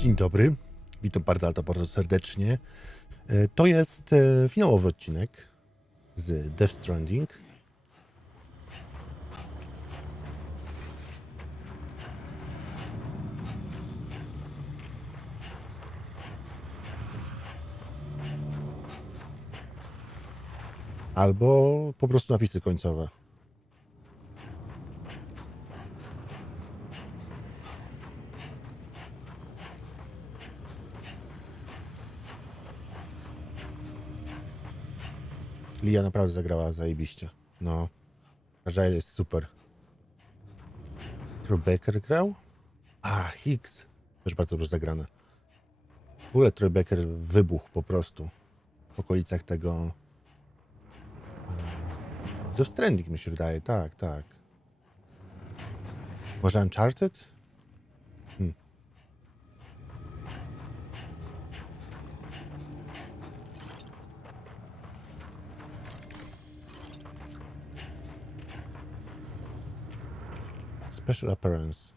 Dzień dobry, witam bardzo serdecznie. To jest finałowy odcinek z Death Stranding. Albo po prostu napisy końcowe. Lia naprawdę zagrała zajebiście. No, Raja jest super. Q-pid grał? A, Higgs. Też bardzo dobrze zagrane. W ogóle Q-pid wybuchł po prostu w okolicach tego... To Stranding mi się wydaje, tak. Może Uncharted? Special appearance.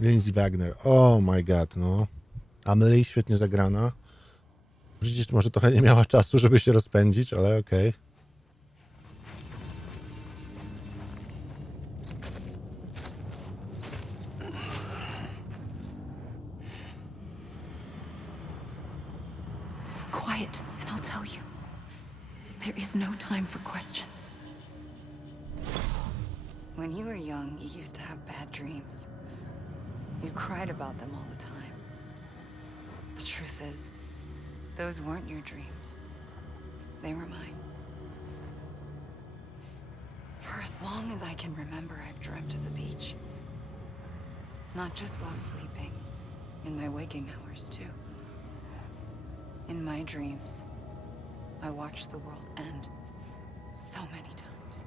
Lindsay Wagner. Oh my god, no. Amelie świetnie zagrana. Bridget może trochę nie miała czasu, żeby się rozpędzić, ale okej. Quiet, and I'll tell you. There is no time for questions. When you were young, you used to have bad dreams. You cried about them all the time. The truth is, those weren't your dreams. They were mine. For as long as I can remember, I've dreamt of the beach. Not just while sleeping, in my waking hours too. In my dreams, I watched the world end so many times.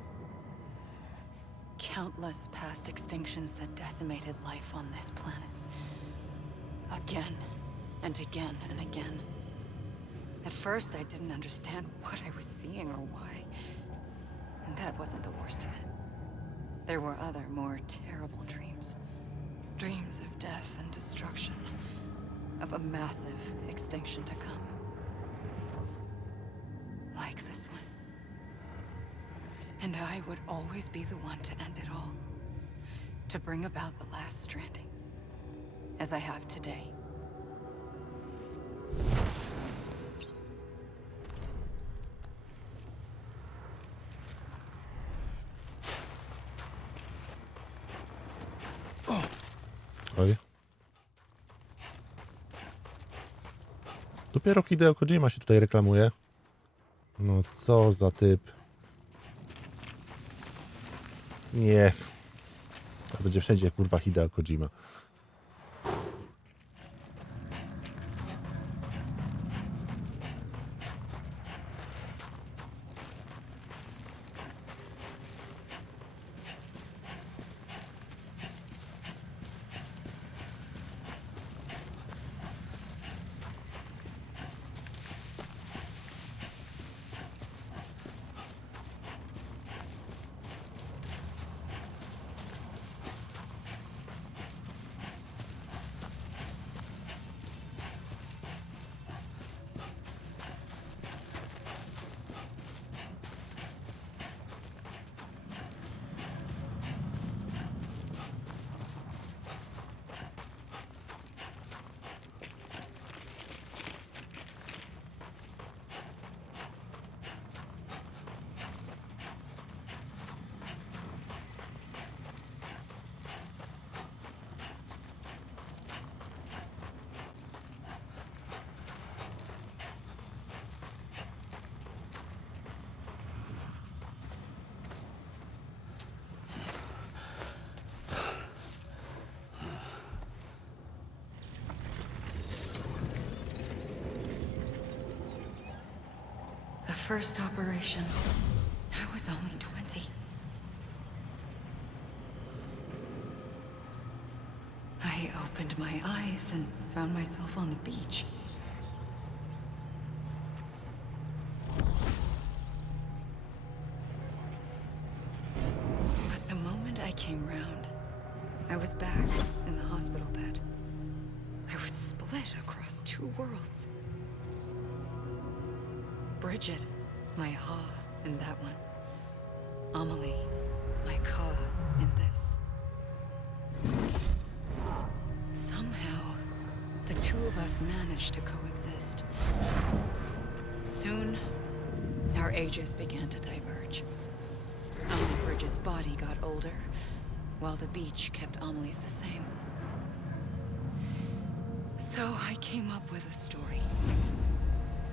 Countless past extinctions that decimated life on this planet. Again and again and again. At first, I didn't understand what I was seeing or why. And that wasn't the worst of it. There were other, more terrible dreams. Dreams of death and destruction. Of a massive extinction to come. Like this one. And I would always be the one to end it all. To bring about the last stranding. As I have today. Oj. Dopiero Hideo Kojima się tutaj reklamuje. No co za typ. Nie. To będzie wszędzie kurwa Hideo Kojima. first operation, I was only 20. I opened my eyes and found myself on the beach. But the moment I came round, I was back in the hospital bed. I was split across two worlds. Bridget, my 𝘁 in that one. Amelie, my 𝘁 in this. Somehow, the two of us managed to coexist. Soon, our ages began to diverge. Only Bridget's body got older, while the beach kept Amelie's the same. So I came up with a story.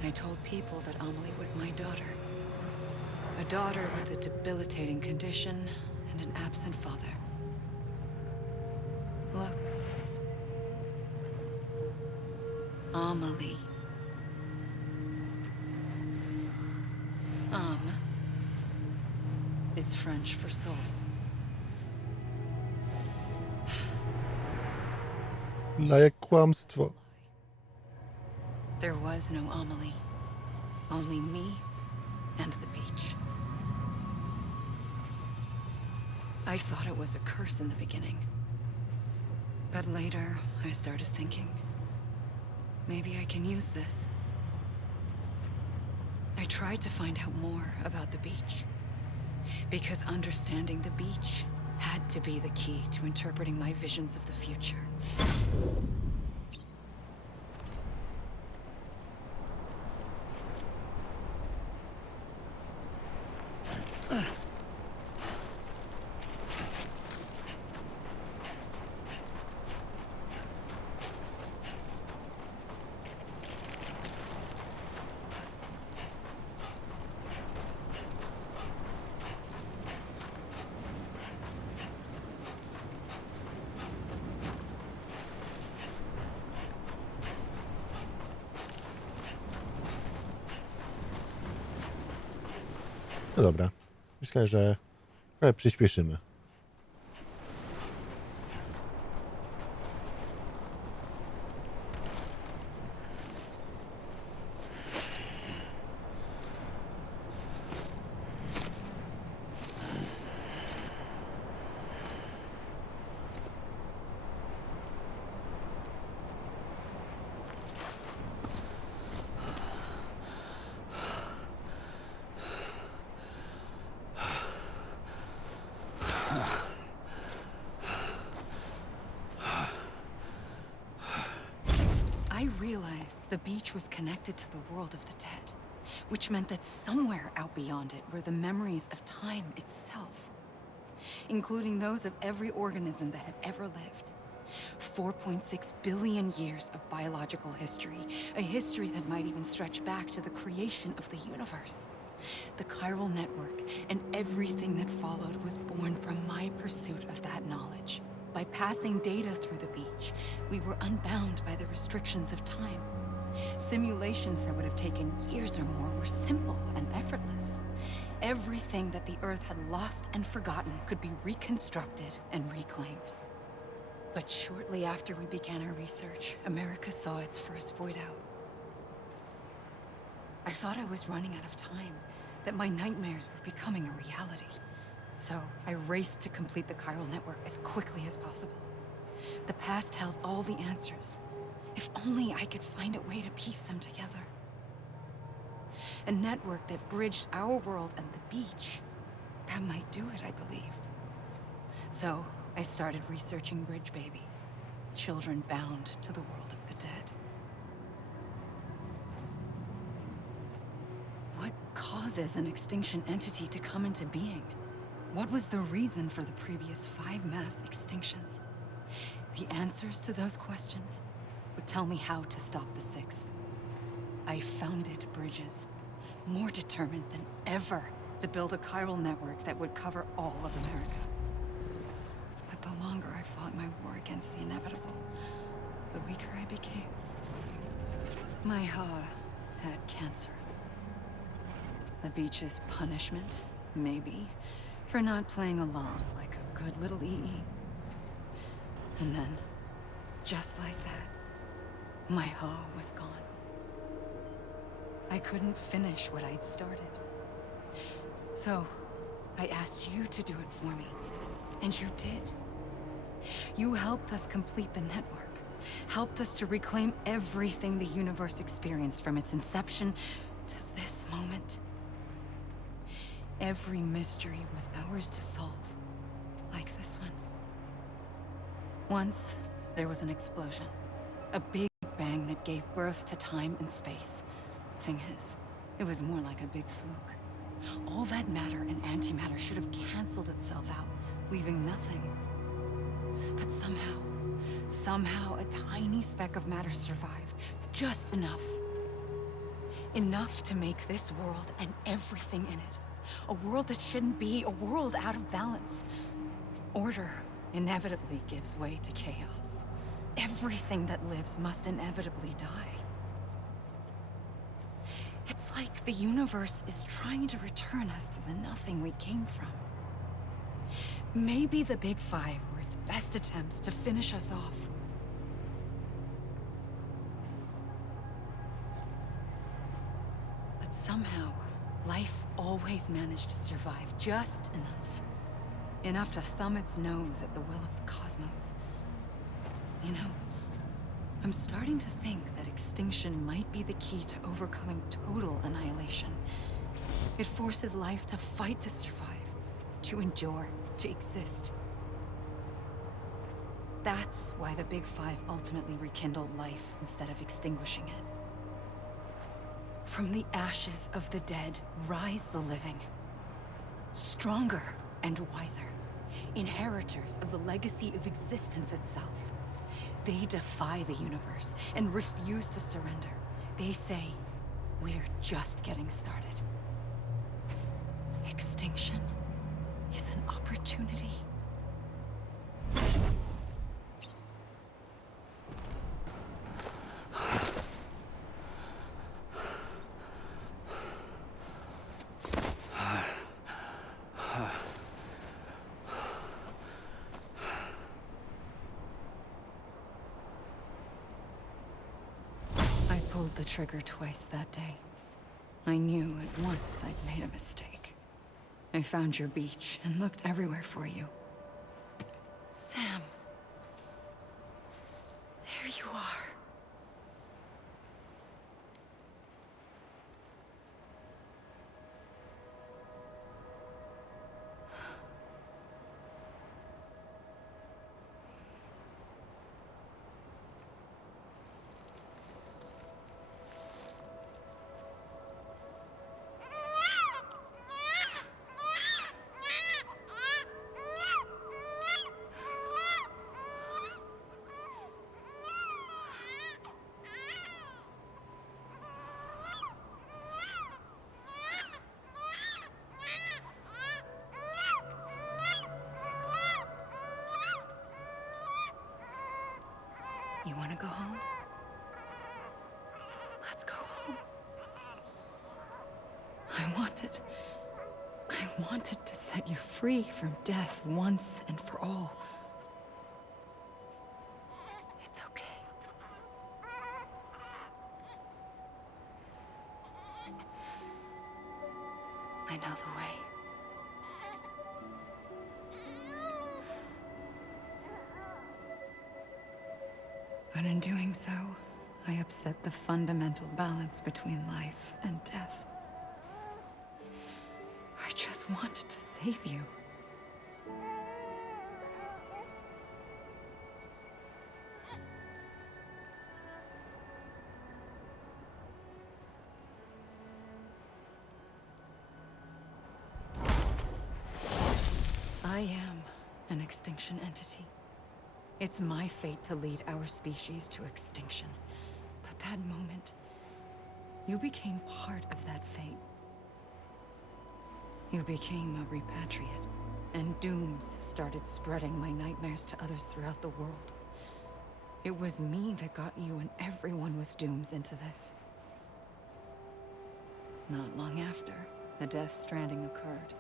I told people that Amelie was my daughter. A daughter with a debilitating condition and an absent father. Look. Amelie. Âme is French for soul. Jak kłamstwo. There was no Amelie. Only me and the beach. I thought it was a curse in the beginning. But later, I started thinking, maybe I can use this. I tried to find out more about the beach. Because understanding the beach had to be the key to interpreting my visions of the future. No dobra. Myślę, że trochę przyspieszymy. I realized the beach was connected to the world of the dead, which meant that somewhere out beyond it were the memories of time itself, including those of every organism that had ever lived. 4.6 billion years of biological history, a history that might even stretch back to the creation of the universe. The chiral network and everything that followed was born from my pursuit of that knowledge. By passing data through the beach, we were unbound by the restrictions of time. Simulations that would have taken years or more were simple and effortless. Everything that the Earth had lost and forgotten could be reconstructed and reclaimed. But shortly after we began our research, America saw its first void out. I thought I was running out of time, that my nightmares were becoming a reality. So I raced to complete the chiral network as quickly as possible. The past held all the answers. If only I could find a way to piece them together. A network that bridged our world and the beach. That might do it, I believed. So I started researching bridge babies, children bound to the world of the dead. What causes an extinction entity to come into being? What was the reason for the previous 5 mass extinctions? The answers to those questions would tell me how to stop the 6th. I founded Bridges, more determined than ever to build a chiral network that would cover all of America. But the longer I fought my war against the inevitable, the weaker I became. My 𝘁 had cancer. The beach's punishment, maybe, for not playing along like a good little 𝑒. And then, just like that, my 𝘁 was gone. I couldn't finish what I'd started. So, I asked you to do it for me, and you did. You helped us complete the network, helped us to reclaim everything the universe experienced from its inception to this moment. Every mystery was ours to solve, like this one. Once, there was an explosion. A big bang that gave birth to time and space. Thing is, it was more like a big fluke. All that matter and antimatter should have canceled itself out, leaving nothing. But somehow a tiny speck of matter survived. Just enough. Enough to make this world and everything in it. A world that shouldn't be, a world out of balance. Order inevitably gives way to chaos. Everything that lives must inevitably die. It's like the universe is trying to return us to the nothing we came from. Maybe the Big Five were its best attempts to finish us off. But somehow, life always managed to survive just enough. Enough to thumb its nose at the will of the cosmos. You know, I'm starting to think that extinction might be the key to overcoming total annihilation. It forces life to fight to survive, to endure, to exist. That's why the Big Five ultimately rekindled life instead of extinguishing it. From the ashes of the dead rise the living. Stronger and wiser. Inheritors of the legacy of existence itself. They defy the universe and refuse to surrender. They say, we're just getting started. Extinction is an opportunity. I pulled the trigger twice that day. I knew at once I'd made a mistake. I found your beach and looked everywhere for you. Sam. There you are. You want to go home? Let's go home. I wanted to set you free from death once and for all. It's okay. I know the way. But in doing so, I upset the fundamental balance between life and death. I just wanted to save you. I am an extinction entity. It's my fate to lead our species to extinction. But that moment, you became part of that fate. You became a repatriate, and dooms started spreading my nightmares to others throughout the world. It was me that got you and everyone with dooms into this. Not long after, the Death Stranding occurred.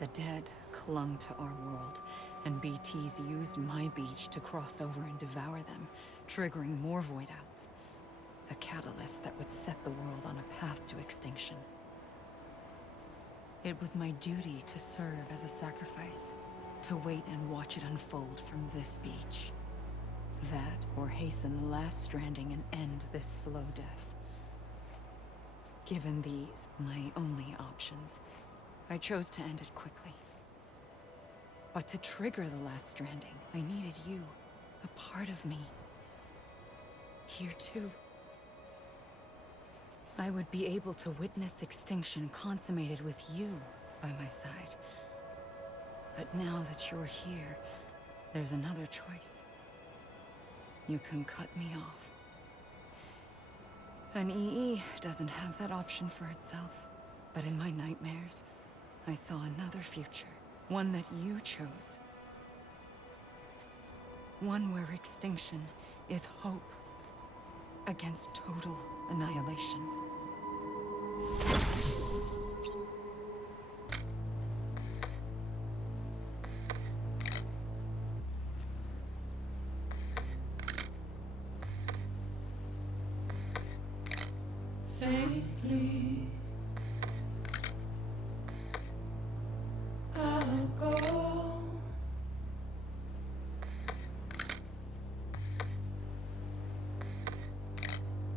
The dead clung to our world, and BTs used my beach to cross over and devour them, triggering more void-outs. A catalyst that would set the world on a path to extinction. It was my duty to serve as a sacrifice, to wait and watch it unfold from this beach. That, or hasten the last stranding and end this slow death. Given these, my only options, I chose to end it quickly. But to trigger the last stranding, I needed you, a part of me. Here too. I would be able to witness extinction consummated with you by my side. But now that you're here, there's another choice. You can cut me off. An EE doesn't have that option for itself. But in my nightmares, I saw another future. One that you chose. One where extinction is hope against total annihilation. Faintly, I'll go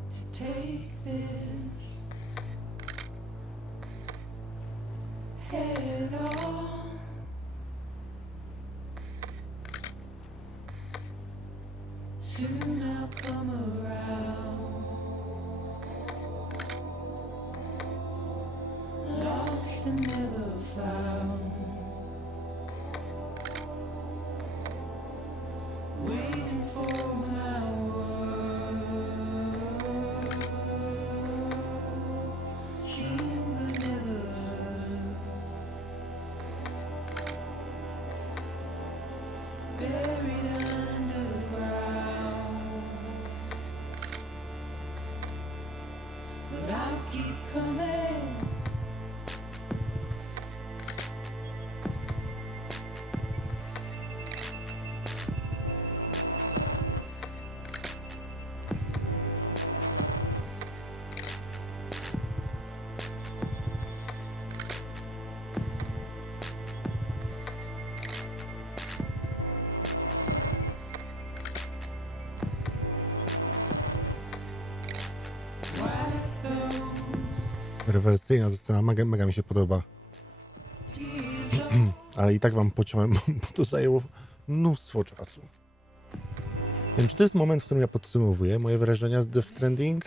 to take this head on. Soon I'll come around. Lost and never found. Waiting for my words. Seen but never heard. Buried underground. But I'll keep coming. Rewelacyjna ta scena, mega mi się podoba. Ale i tak wam pociąłem, bo to zajęło mnóstwo czasu. Więc czy to jest moment, w którym ja podsumowuję moje wrażenia z Death Stranding?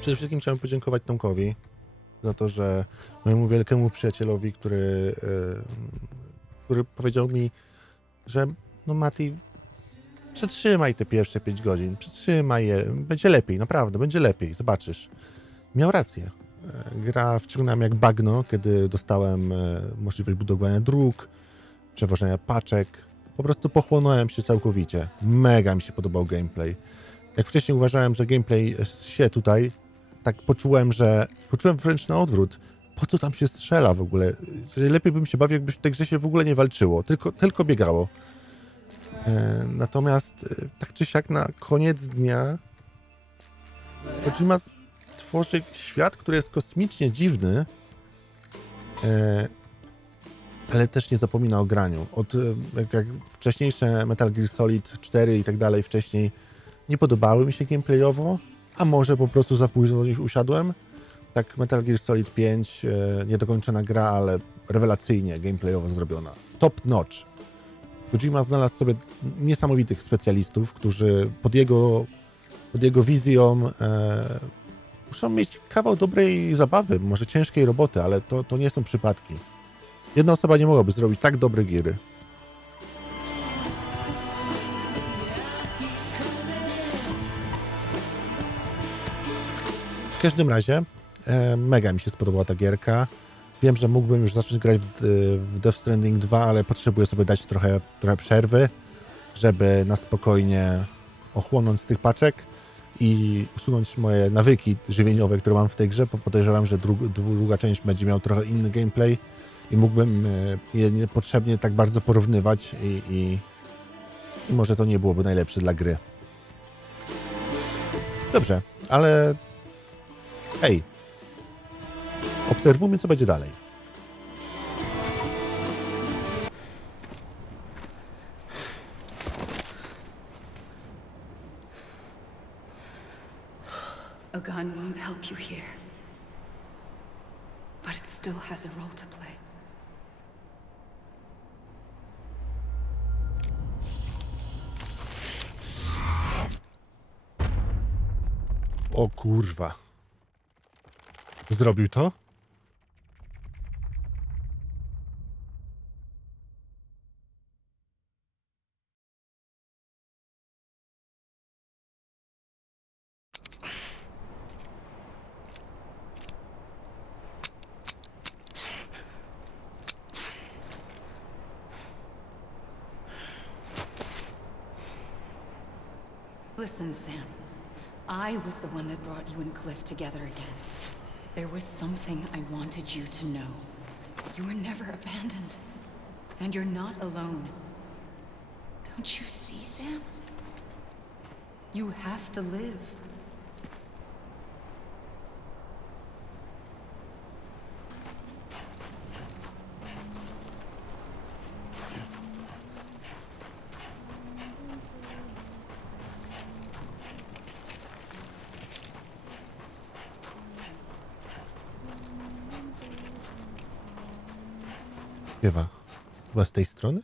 Przede wszystkim chciałem podziękować Tomkowi za to, że mojemu wielkiemu przyjacielowi, który powiedział mi, że no Mati, przetrzymaj te pierwsze 5 godzin, przetrzymaj je, będzie lepiej, naprawdę, będzie lepiej, zobaczysz. Miał rację. Gra wciągnęła mnie jak bagno, kiedy dostałem możliwość budowania dróg, przewożenia paczek. Po prostu pochłonąłem się całkowicie. Mega mi się podobał gameplay. Jak wcześniej uważałem, że gameplay się tutaj, tak poczułem wręcz na odwrót. Po co tam się strzela w ogóle? Lepiej bym się bawił, jakby w tej grze się w ogóle nie walczyło, tylko biegało. Natomiast tak czy siak na koniec dnia Kojima tworzy świat, który jest kosmicznie dziwny, ale też nie zapomina o graniu. Jak wcześniejsze Metal Gear Solid 4 i tak dalej wcześniej nie podobały mi się gameplayowo, a może po prostu za późno do nich usiadłem. Tak Metal Gear Solid 5, niedokończona gra, ale rewelacyjnie gameplayowo zrobiona. Top notch. Kojima znalazł sobie niesamowitych specjalistów, którzy pod jego wizją muszą mieć kawał dobrej zabawy, może ciężkiej roboty, ale to nie są przypadki. Jedna osoba nie mogłaby zrobić tak dobre giry. W każdym razie mega mi się spodobała ta gierka. Wiem, że mógłbym już zacząć grać w Death Stranding 2, ale potrzebuję sobie dać trochę przerwy, żeby na spokojnie ochłonąć z tych paczek. i usunąć moje nawyki żywieniowe, które mam w tej grze, bo podejrzewam, że druga część będzie miał trochę inny gameplay i mógłbym je niepotrzebnie tak bardzo porównywać i może to nie byłoby najlepsze dla gry. Dobrze, ale hej, obserwujmy, co będzie dalej. A gun won't help you here. But it still has a role to play. O kurwa. Zrobił to? Listen, Sam. I was the one that brought you and Cliff together again. There was something I wanted you to know. You were never abandoned. And you're not alone. Don't you see, Sam? You have to live. Śpiewa. Chyba z tej strony?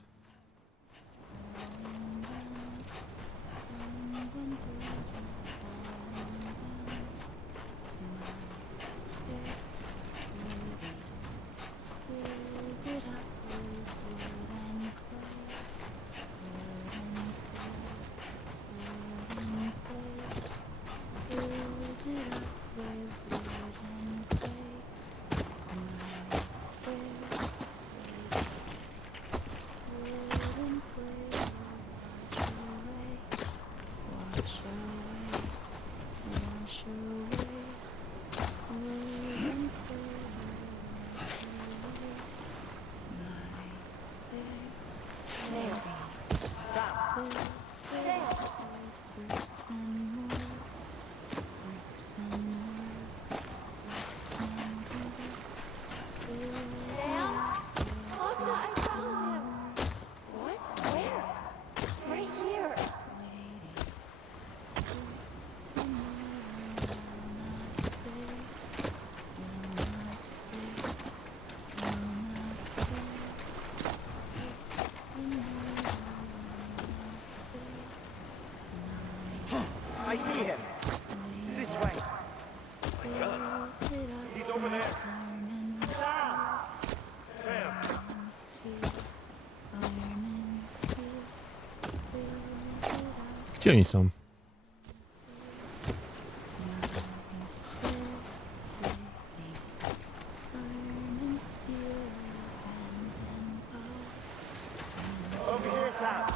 I see him. This way. My God. He's over there. Sam! Sam! Gdzie oni są? Over here, Sam.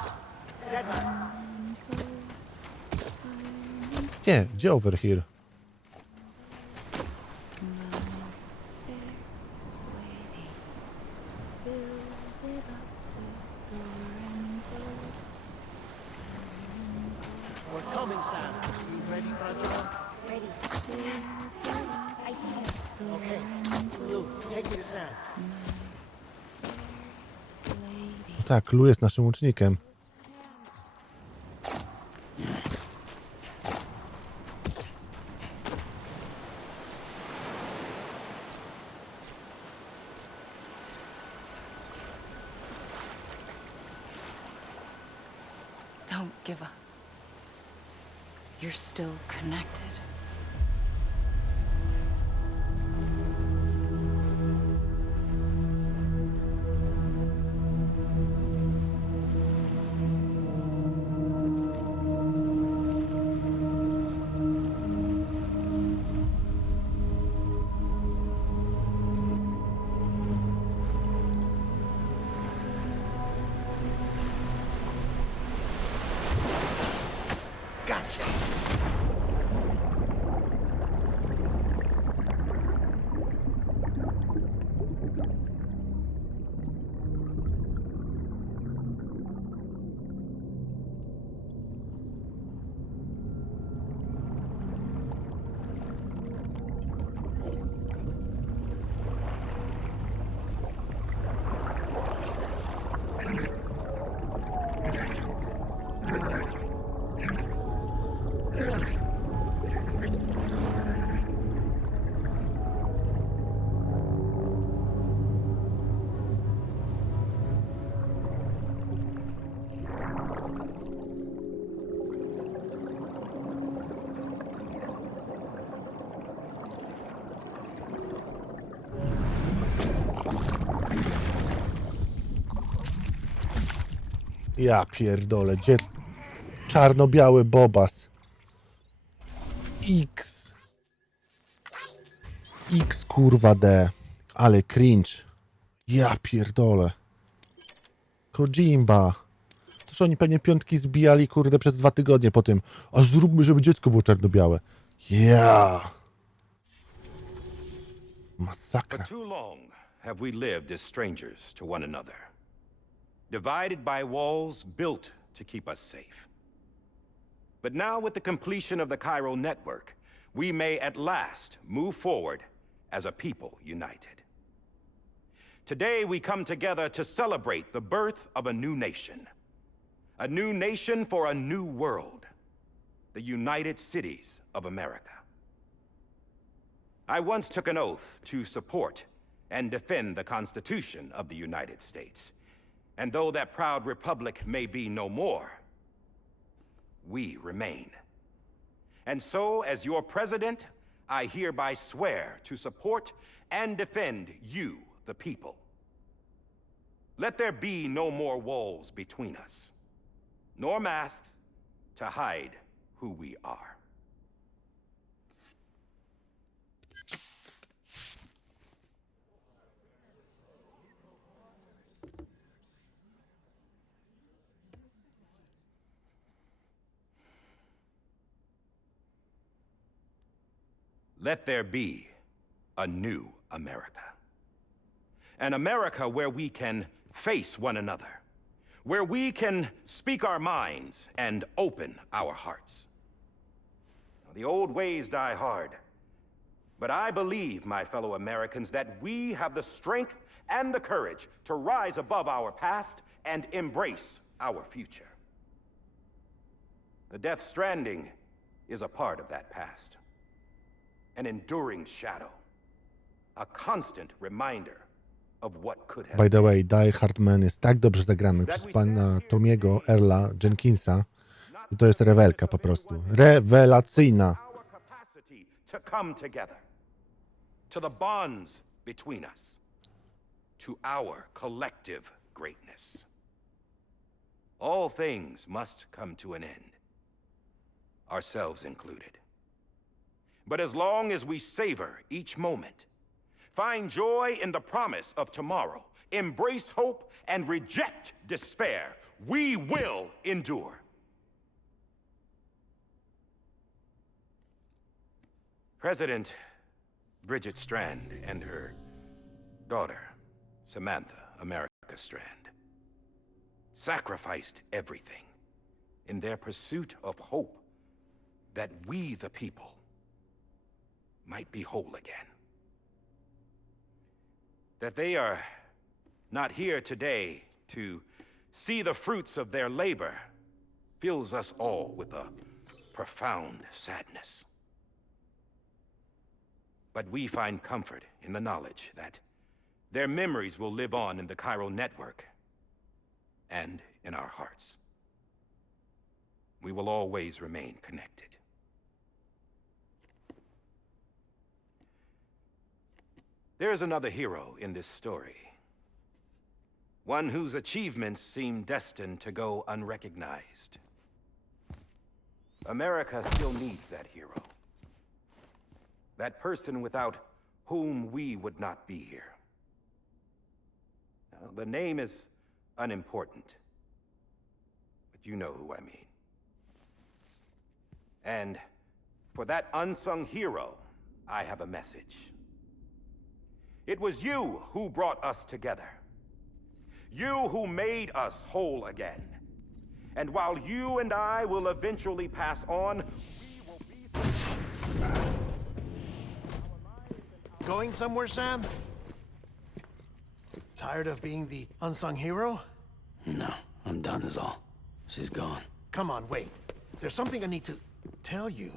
Deadman. Gdzie? Gdzie over here? We're coming, Sam. You ready for a job? Ready. Sam, I see him. Okay. Lou, take me to Sam. Tak, Lu jest naszym łącznikiem. Don't give up. You're still connected. Gotcha. Ja pierdolę, gdzie... Czarno-biały bobas. X. X kurwa D. Ale cringe. Ja pierdolę. Kojimba. Toż oni pewnie piątki zbijali kurde przez 2 tygodnie po tym. A zróbmy, żeby dziecko było czarno-białe. Ja. Masakra. For too long have we lived as strangers to one another, divided by walls built to keep us safe. But now, with the completion of the chiral network, we may at last move forward as a people united. Today, we come together to celebrate the birth of a new nation for a new world, the United Cities of America. I once took an oath to support and defend the Constitution of the United States. And though that proud republic may be no more, we remain. And so, as your president, I hereby swear to support and defend you, the people. Let there be no more walls between us, nor masks to hide who we are. Let there be a new America. An America where we can face one another, where we can speak our minds and open our hearts. The old ways die hard, but I believe, my fellow Americans, that we have the strength and the courage to rise above our past and embrace our future. The Death Stranding is a part of that past. An enduring shadow, a constant reminder of what could have By the been. way, Die-Hardman jest tak dobrze zagrany przez pana 𝘠𝘵𝘃𝘠𝑒𝑟𝑙a Jenkinsa, że to jest rewelka po prostu. Rewelacyjna. Our capacity to come together, to the bonds between us, to our collective greatness. All things must come to an end, ourselves included. But as long as we savor each moment, find joy in the promise of tomorrow, embrace hope, and reject despair, we will endure. President Bridget Strand and her daughter, Samantha America Strand, sacrificed everything in their pursuit of hope that we, the people, might be whole again. That they are not here today to see the fruits of their labor fills us all with a profound sadness. But we find comfort in the knowledge that their memories will live on in the chiral network and in our hearts. We will always remain connected. There is another hero in this story. One whose achievements seem destined to go unrecognized. America still needs that hero. That person without whom we would not be here. Now, the name is unimportant, but you know who I mean. And for that unsung hero, I have a message. It was you who brought us together. You who made us whole again. And while you and I will eventually pass on, we will be... Going somewhere, Sam? Tired of being the unsung hero? No, I'm done is all. She's gone. Come on, wait. There's something I need to tell you.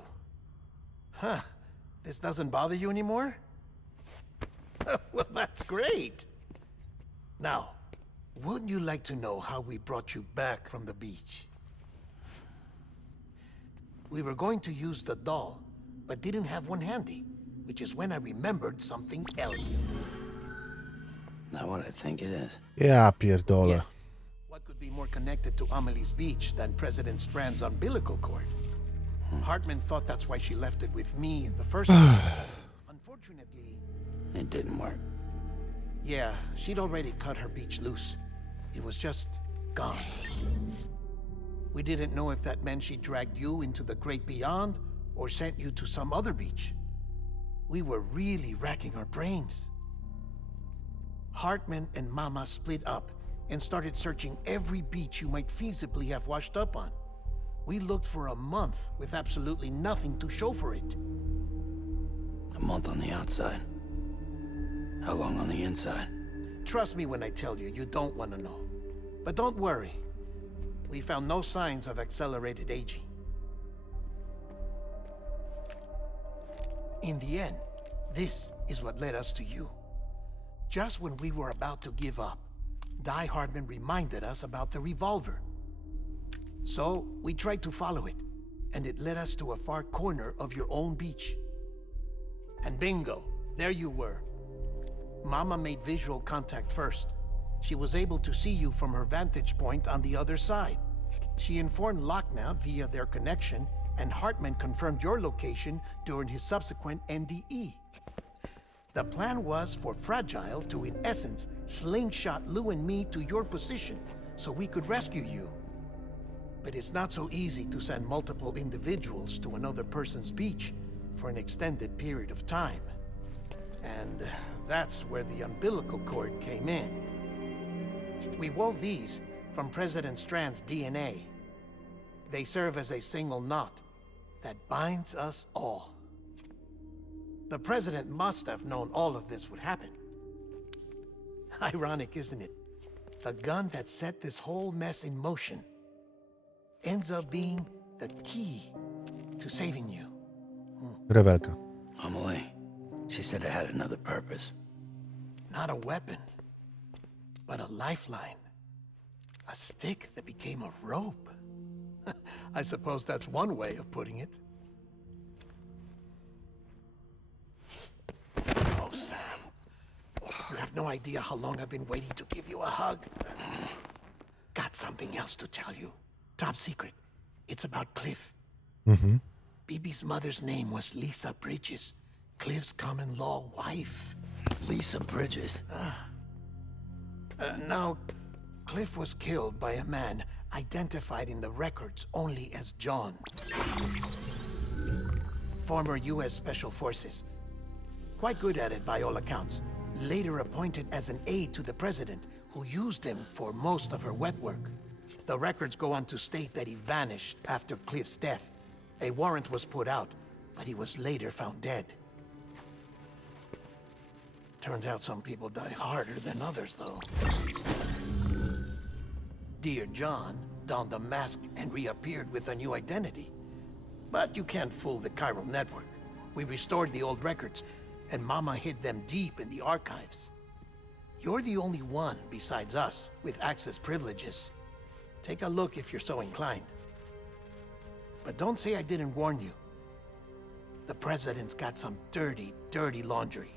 Huh. This doesn't bother you anymore? Well, that's great. Now, wouldn't you like to know how we brought you back from the beach? We were going to use the doll, but didn't have one handy, which is when I remembered something else. Not what I think it is. Ja pierdolę. What could could be more connected to Amelie's beach than President Strand's umbilical cord. Hartman thought that's why she left it with me in the first place. Unfortunately... It didn't work. Yeah, she'd already cut her beach loose. It was just gone. We didn't know if that meant she dragged you into the great beyond or sent you to some other beach. We were really racking our brains. Hartman and Mama split up and started searching every beach you might feasibly have washed up on. We looked for a month with absolutely nothing to show for it. A month on the outside. How long on the inside? Trust me when I tell you, you don't want to know. But don't worry. We found no signs of accelerated aging. In the end, this is what led us to you. Just when we were about to give up, Die-Hardman reminded us about the revolver. So, we tried to follow it, and it led us to a far corner of your own beach. And bingo, there you were. Mama made visual contact first. She was able to see you from her vantage point on the other side. She informed Lockna via their connection, and Hartman confirmed your location during his subsequent NDE. The plan was for Fragile to, in essence, slingshot Lou and me to your position so we could rescue you. But it's not so easy to send multiple individuals to another person's beach for an extended period of time. And that's where the umbilical cord came in. We wove these from President Strand's DNA. They serve as a single knot that binds us all. The President must have known all of this would happen. Ironic, isn't it? The gun that set this whole mess in motion ends up being the key to saving you. Rewelka. Amelie. She said it had another purpose. Not a weapon, but a lifeline. A stick that became a rope. I suppose that's one way of putting it. Oh, Sam. You have no idea how long I've been waiting to give you a hug. Got something else to tell you. Top secret. It's about Cliff. BB's mother's name was Lisa Bridges, Cliff's common-law wife. Lisa Bridges? Now, Cliff was killed by a man identified in the records only as John. Former U.S. Special Forces. Quite good at it by all accounts. Later appointed as an aide to the president, who used him for most of her wet work. The records go on to state that he vanished after Cliff's death. A warrant was put out, but he was later found dead. Turns out some people die harder than others, though. Dear John donned a mask and reappeared with a new identity. But you can't fool the chiral network. We restored the old records, and Mama hid them deep in the archives. You're the only one besides us with access privileges. Take a look if you're so inclined. But don't say I didn't warn you. The president's got some dirty, dirty laundry.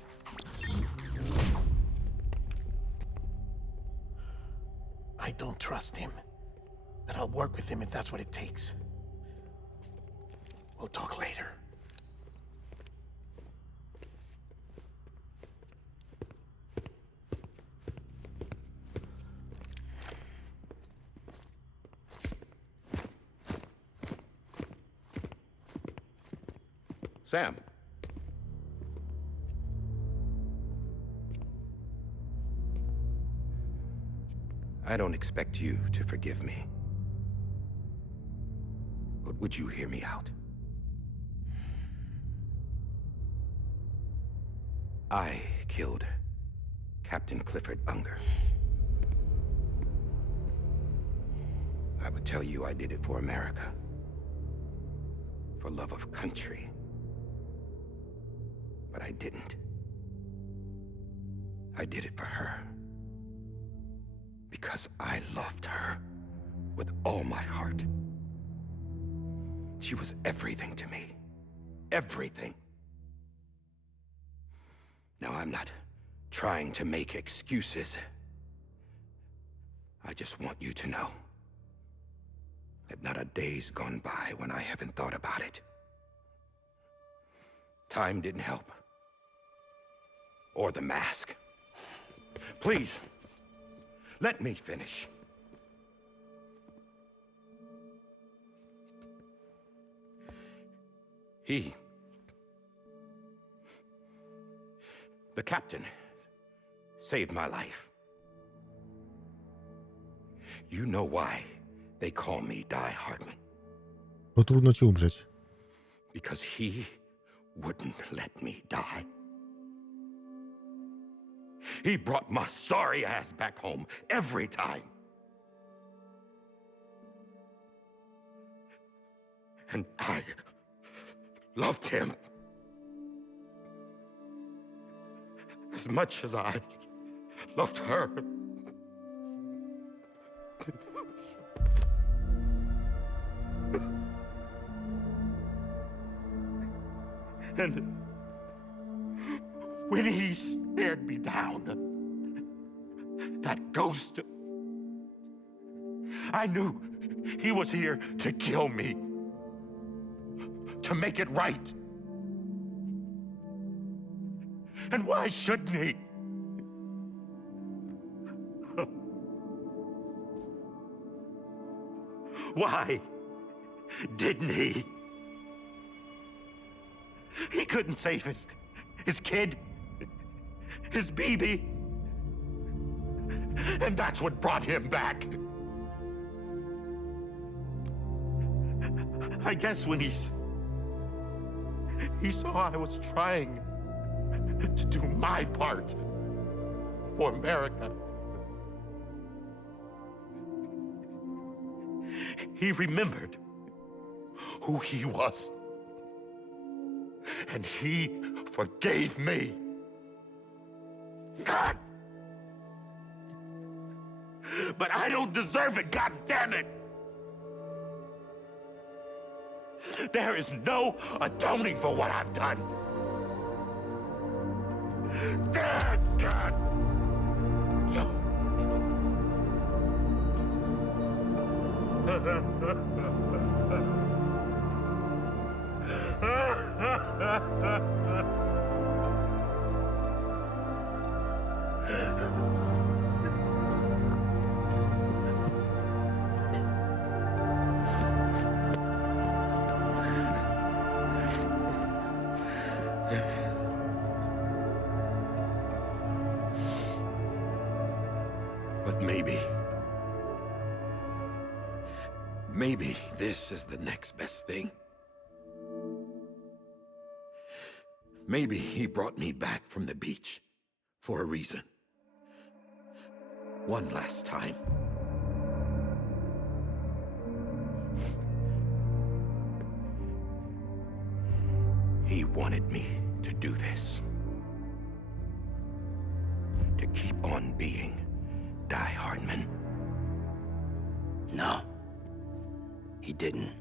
I don't trust him, but I'll work with him if that's what it takes. We'll talk later. Sam. I don't expect you to forgive me. But would you hear me out? I killed Captain Clifford Unger. I would tell you I did it for America. For love of country. But I didn't. I did it for her. Because I loved her with all my heart. She was everything to me. Everything. Now, I'm not trying to make excuses. I just want you to know that not a day's gone by when I haven't thought about it. Time didn't help. Or the mask. Please, let me finish. The captain saved my life. You know why they call me Die-Hardman? Bo trudno ci umrzeć. Because he wouldn't let me die. He brought my sorry ass back home every time. And I loved him as much as I loved her. And when he stared me down, that ghost, I knew he was here to kill me, to make it right. And why shouldn't he? Why didn't he? He couldn't save his kid, his baby. And that's what brought him back. I guess when he saw I was trying to do my part for America, he remembered who he was. And he forgave me. God! But I don't deserve it, God damn it! There is no atoning for what I've done. God! But maybe this is the next best thing. Maybe he brought me back from the beach for a reason. One last time. He wanted me to do this. To keep on being Die-Hardman. No. He didn't.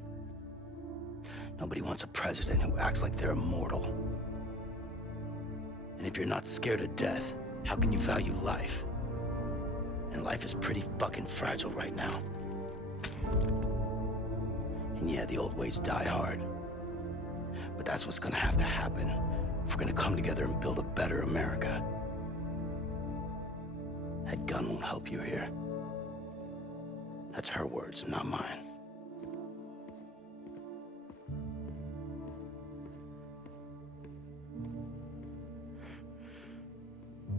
Nobody wants a president who acts like they're immortal. And if you're not scared of death, how can you value life? And life is pretty fucking fragile right now. And yeah, the old ways die hard. But that's what's gonna have to happen if we're gonna come together and build a better America. That gun won't help you here. That's her words, not mine.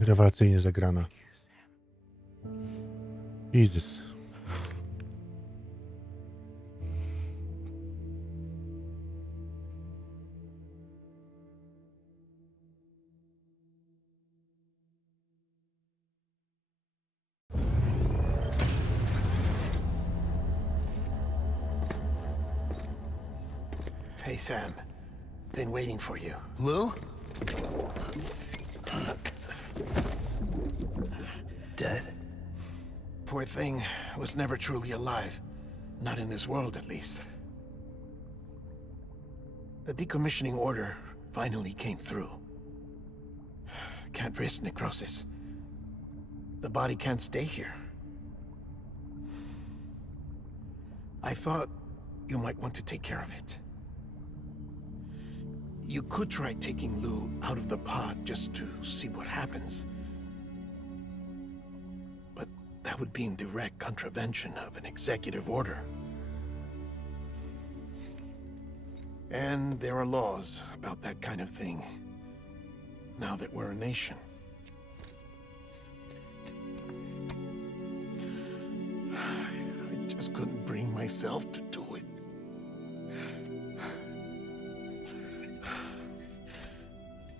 Rewelacyjnie zagrana. Jesus. Hey, Sam. Been waiting for you. Lou? Dead? Poor thing was never truly alive. Not in this world, at least. The decommissioning order finally came through. Can't risk necrosis. The body can't stay here. I thought you might want to take care of it. You could try taking Lou out of the pod just to see what happens. But that would be in direct contravention of an executive order. And there are laws about that kind of thing, now that we're a nation. I just couldn't bring myself to do it.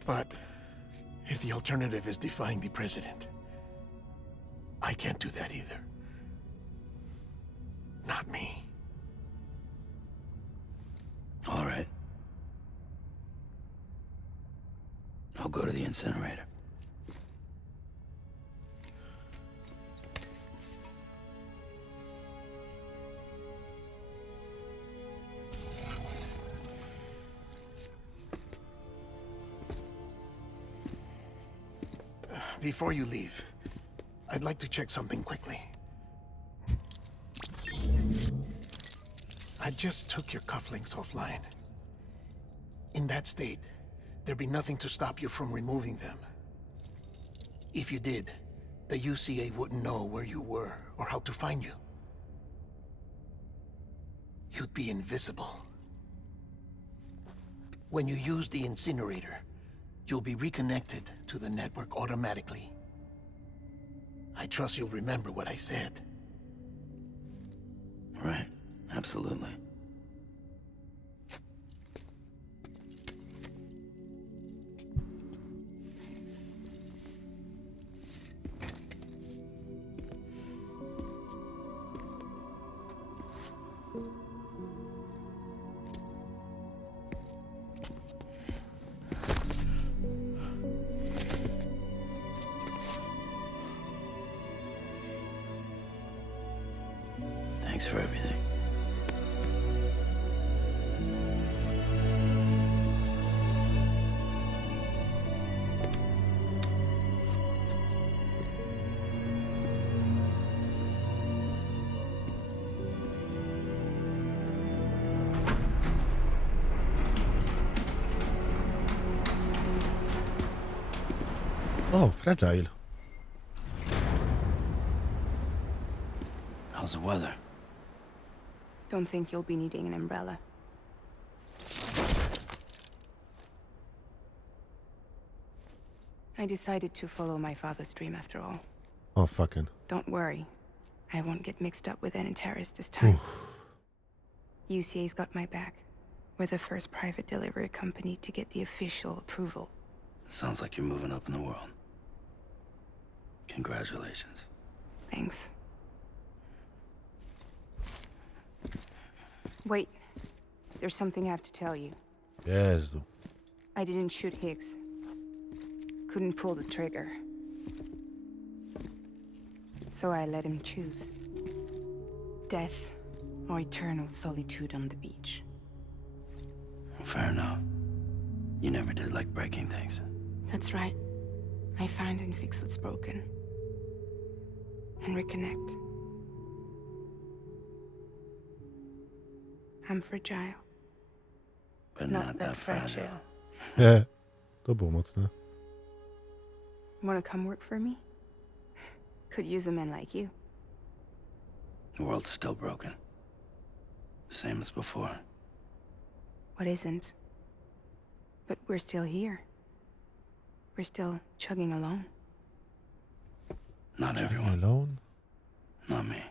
But if the alternative is defying the president, I can't do that either. Not me. All right. I'll go to the incinerator. Before you leave, I'd like to check something quickly. I just took your cufflinks offline. In that state, there'd be nothing to stop you from removing them. If you did, the UCA wouldn't know where you were or how to find you. You'd be invisible. When you use the incinerator, you'll be reconnected to the network automatically. I trust you'll remember what I said. Right. Absolutely. Thanks for everything. O, fragile. How's the weather? Don't think you'll be needing an umbrella. I decided to follow my father's dream after all. O, fucking. Don't worry. I won't get mixed up with any terrorists this time. UCA's got my back. We're the first private delivery company to get the official approval. Sounds like you're moving up in the world. Congratulations. Thanks. Wait. There's something I have to tell you. Jezu. I didn't shoot Higgs. Couldn't pull the trigger. So I let him choose. Death or eternal solitude on the beach. Fair enough. You never did like breaking things. That's right. I find and fix what's broken. And reconnect. I'm fragile. But not that fragile. To było mocne. Wanna come work for me? Could use a man like you. The world's still broken. Same as before. What isn't? But we're still here. We're still chugging along. Not everyone. Alone? Not me.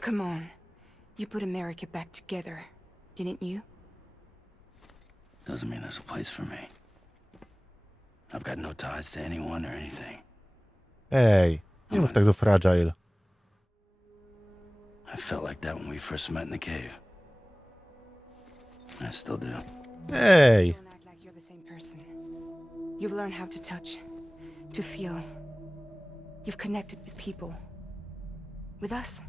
Come on. You put America back together, didn't you? Doesn't mean there's a place for me. I've got no ties to anyone or anything. Ej, nie mów tak do fragile. I felt like that when we first met in the cave. I still do. Ej! Don't act like you're the same person. You've learned how to touch, to feel. You've connected with people. With us.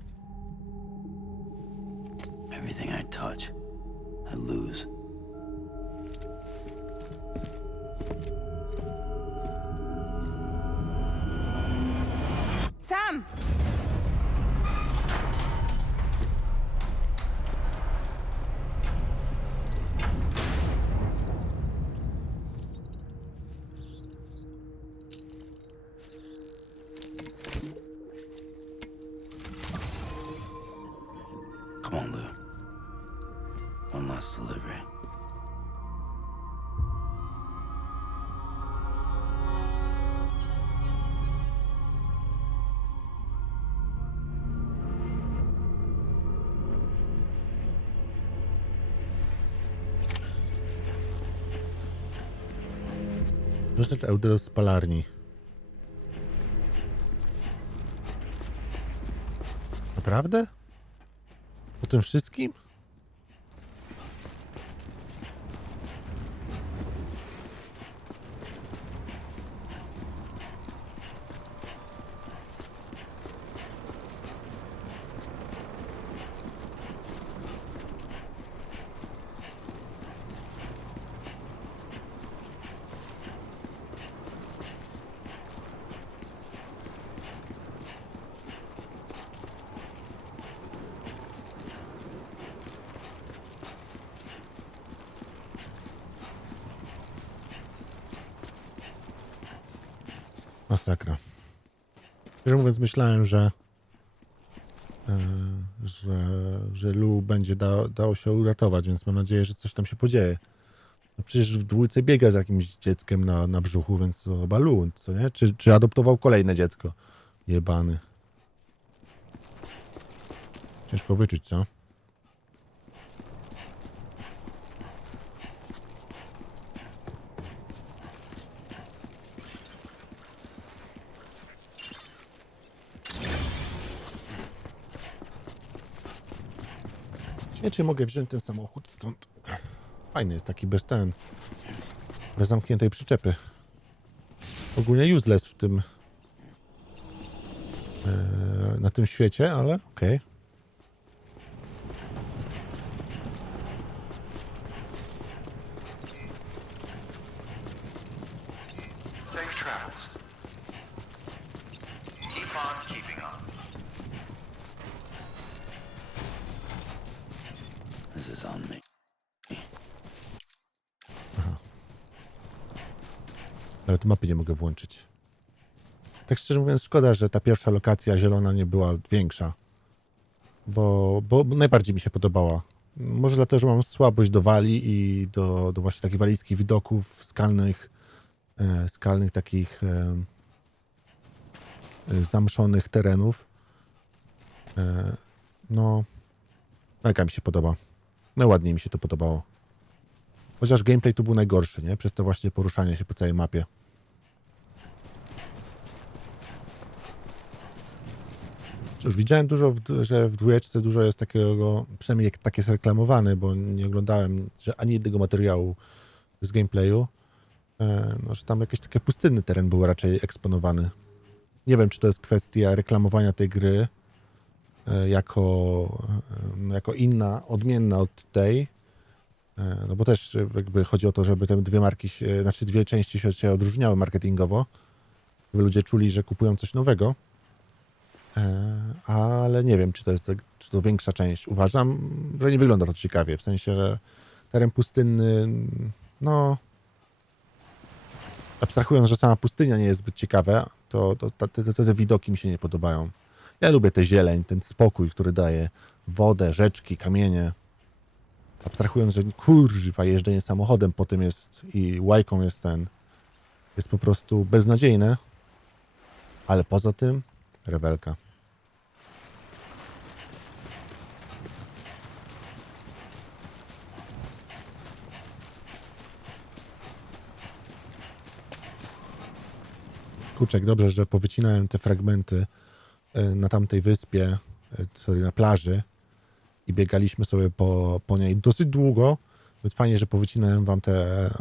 Everything I touch, I lose. Sam! Dostać do spalarni. Naprawdę? Po tym wszystkim? Masakra. Szczerze mówiąc, myślałem, że Lu będzie dało się uratować, więc mam nadzieję, że coś tam się podzieje. No przecież w dwójce biega z jakimś dzieckiem na brzuchu, więc to chyba Lu, co nie? Czy adoptował kolejne dziecko? Jebany. Ciężko wyczuć, co? Nie, czy mogę wziąć ten samochód stąd. Fajny jest taki bez zamkniętej przyczepy. Ogólnie useless w tym na tym świecie, ale okej. Safe travels. Keep on keeping on. This is on me. Nawet mapy nie mogę włączyć. Tak szczerze mówiąc, szkoda, że ta pierwsza lokacja zielona nie była większa. Bo najbardziej mi się podobała. Może dlatego, że mam słabość do wali i do właśnie takich walijskich widoków, skalnych takich zamszonych terenów. No, mega mi się podoba. Najładniej mi się to podobało. Chociaż gameplay tu był najgorszy, nie? Przez to właśnie poruszanie się po całej mapie. Już widziałem dużo, że w dwójeczce dużo jest takiego, przynajmniej tak jest reklamowany, bo nie oglądałem ani jednego materiału z gameplayu, no, że tam jakiś taki pustynny teren był raczej eksponowany. Nie wiem, czy to jest kwestia reklamowania tej gry jako inna, odmienna od tej, no bo też jakby chodzi o to, żeby te dwie części się odróżniały marketingowo, żeby ludzie czuli, że kupują coś nowego. Ale nie wiem, czy to większa część. Uważam, że nie wygląda to ciekawie, w sensie, że teren pustynny, no abstrahując, że sama pustynia nie jest zbyt ciekawa, to te widoki mi się nie podobają. Ja lubię tę zieleń, ten spokój, który daje wodę, rzeczki, kamienie. Abstrahując, że kurwa, jeżdżenie samochodem po tym jest i łajką jest po prostu beznadziejne, ale poza tym rewelka. Kurczak, dobrze, że powycinałem te fragmenty na tamtej wyspie, na plaży i biegaliśmy sobie po niej dosyć długo. Fajnie, że powycinałem wam te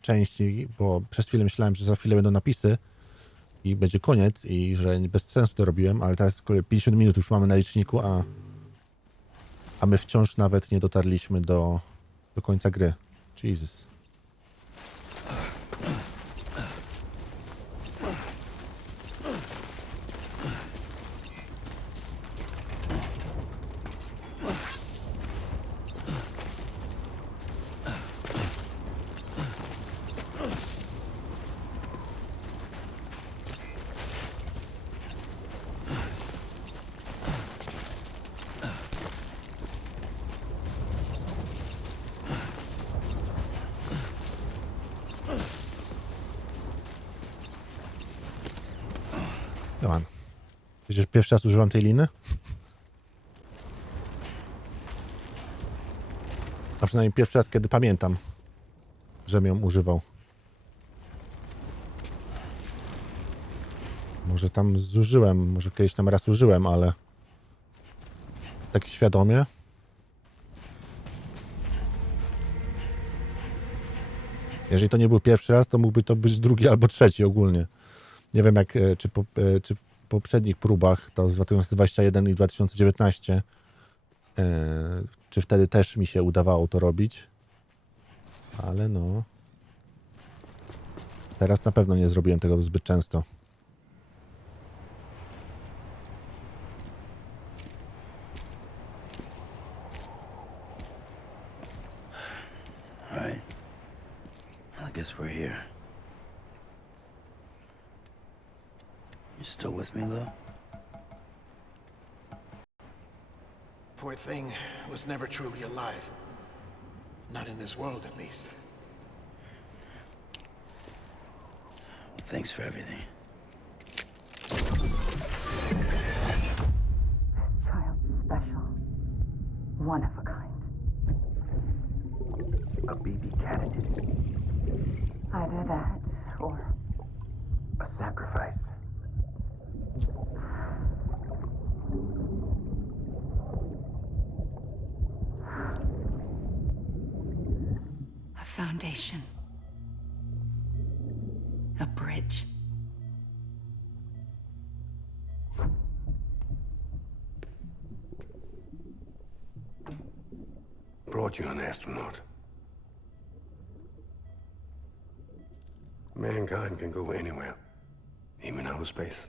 części, bo przez chwilę myślałem, że za chwilę będą napisy i będzie koniec i że bez sensu to robiłem, ale teraz 50 minut już mamy na liczniku, a my wciąż nawet nie dotarliśmy do końca gry. Jesus. Przecież pierwszy raz używam tej liny. A przynajmniej pierwszy raz, kiedy pamiętam, żebym ją używał. Może tam zużyłem, może kiedyś tam raz użyłem, ale tak świadomie. Jeżeli to nie był pierwszy raz, to mógłby to być drugi albo trzeci ogólnie. Nie wiem jak, czy w poprzednich próbach, to z 2021 i 2019, czy wtedy też mi się udawało to robić. Ale no... Teraz na pewno nie zrobiłem tego zbyt często. All right. I guess we're here. You still with me, Lou? Poor thing was never truly alive. Not in this world, at least. Thanks for everything. Child special. One of a kind. A BB candidate. Either that, or A sacrifice. a foundation. A bridge. Brought you an astronaut. Mankind can go anywhere, even outer space.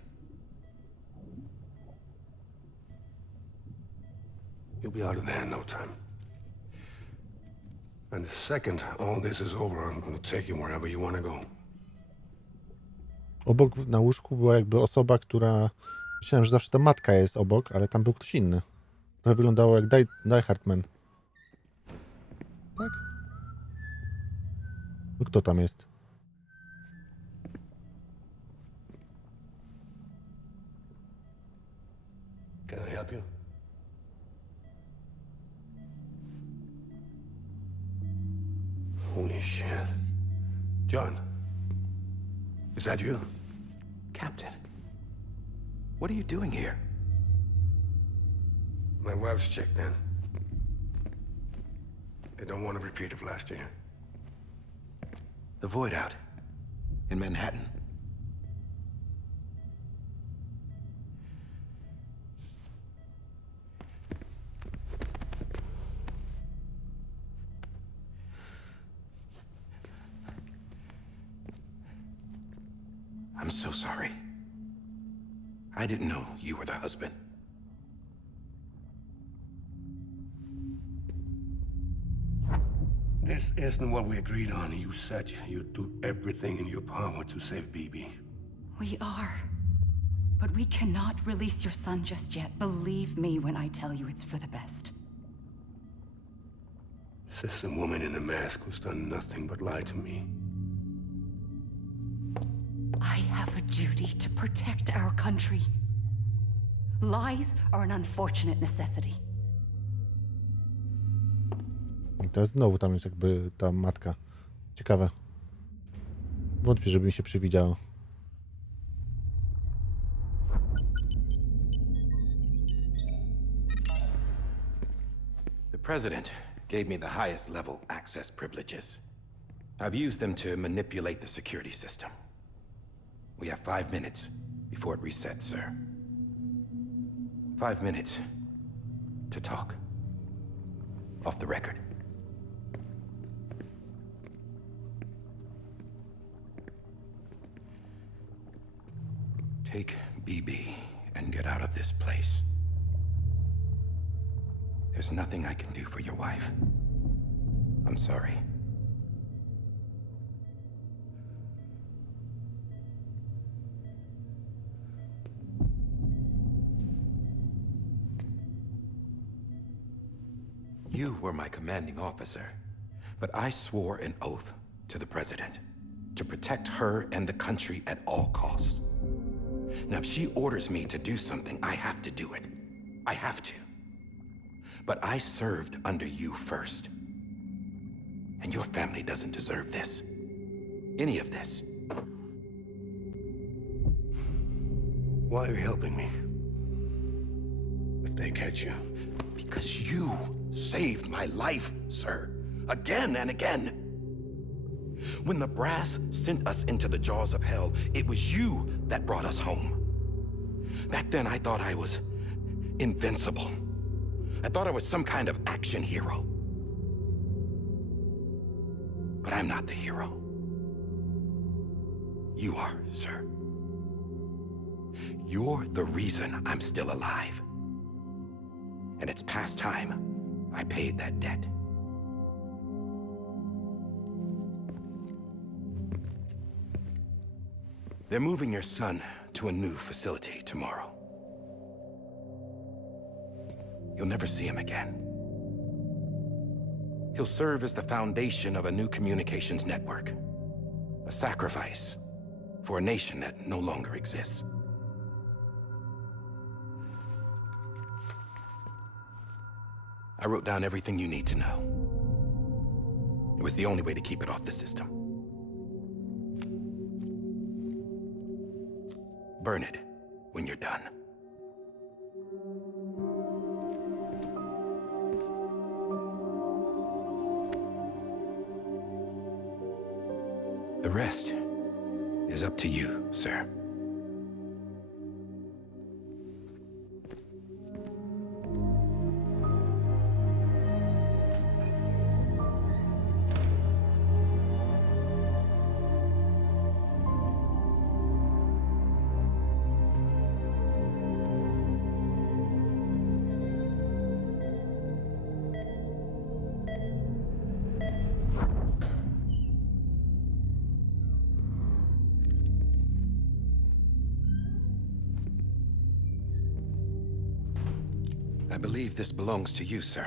You'll be out of there in no time. And the second all this is over, I'm gonna take you wherever you wanna go. Obok na łóżku była jakby osoba, która... Myślałem, że zawsze ta matka jest obok, ale tam był ktoś inny. To wyglądało jak Die-Hardman. Tak? No kto tam jest? Can I help you? Holy shit. John, is that you? Captain, what are you doing here? My wife's checked in. They don't want a repeat of last year. The void out in Manhattan. I'm so sorry. I didn't know you were the husband. This isn't what we agreed on. You said you'd do everything in your power to save BB. We are. But we cannot release your son just yet. Believe me when I tell you it's for the best. This is a woman in a mask who's done nothing but lie to me. I have a duty to protect our country. Lies are an unfortunate necessity. I teraz znowu tam jest jakby ta matka. Ciekawe. Wątpię, żeby mi się przywidziało. The President gave me the highest level access privileges. I've used them to manipulate the security system. We have 5 minutes before it resets, sir. 5 minutes to talk. Off the record. Take BB and get out of this place. There's nothing I can do for your wife. I'm sorry. You were my commanding officer, but I swore an oath to the President to protect her and the country at all costs. Now, if she orders me to do something, I have to do it. I have to. But I served under you first. And your family doesn't deserve this. Any of this. Why are you helping me? If they catch you. Because you saved my life, sir. Again and again. When the brass sent us into the jaws of hell, it was you that brought us home. Back then, I thought I was invincible. I thought I was some kind of action hero. But I'm not the hero. You are, sir. You're the reason I'm still alive. And it's past time I paid that debt. They're moving your son to a new facility tomorrow. You'll never see him again. He'll serve as the foundation of a new communications network. A sacrifice for a nation that no longer exists. I wrote down everything you need to know. It was the only way to keep it off the system. Burn it when you're done. The rest is up to you, sir. I believe this belongs to you, sir.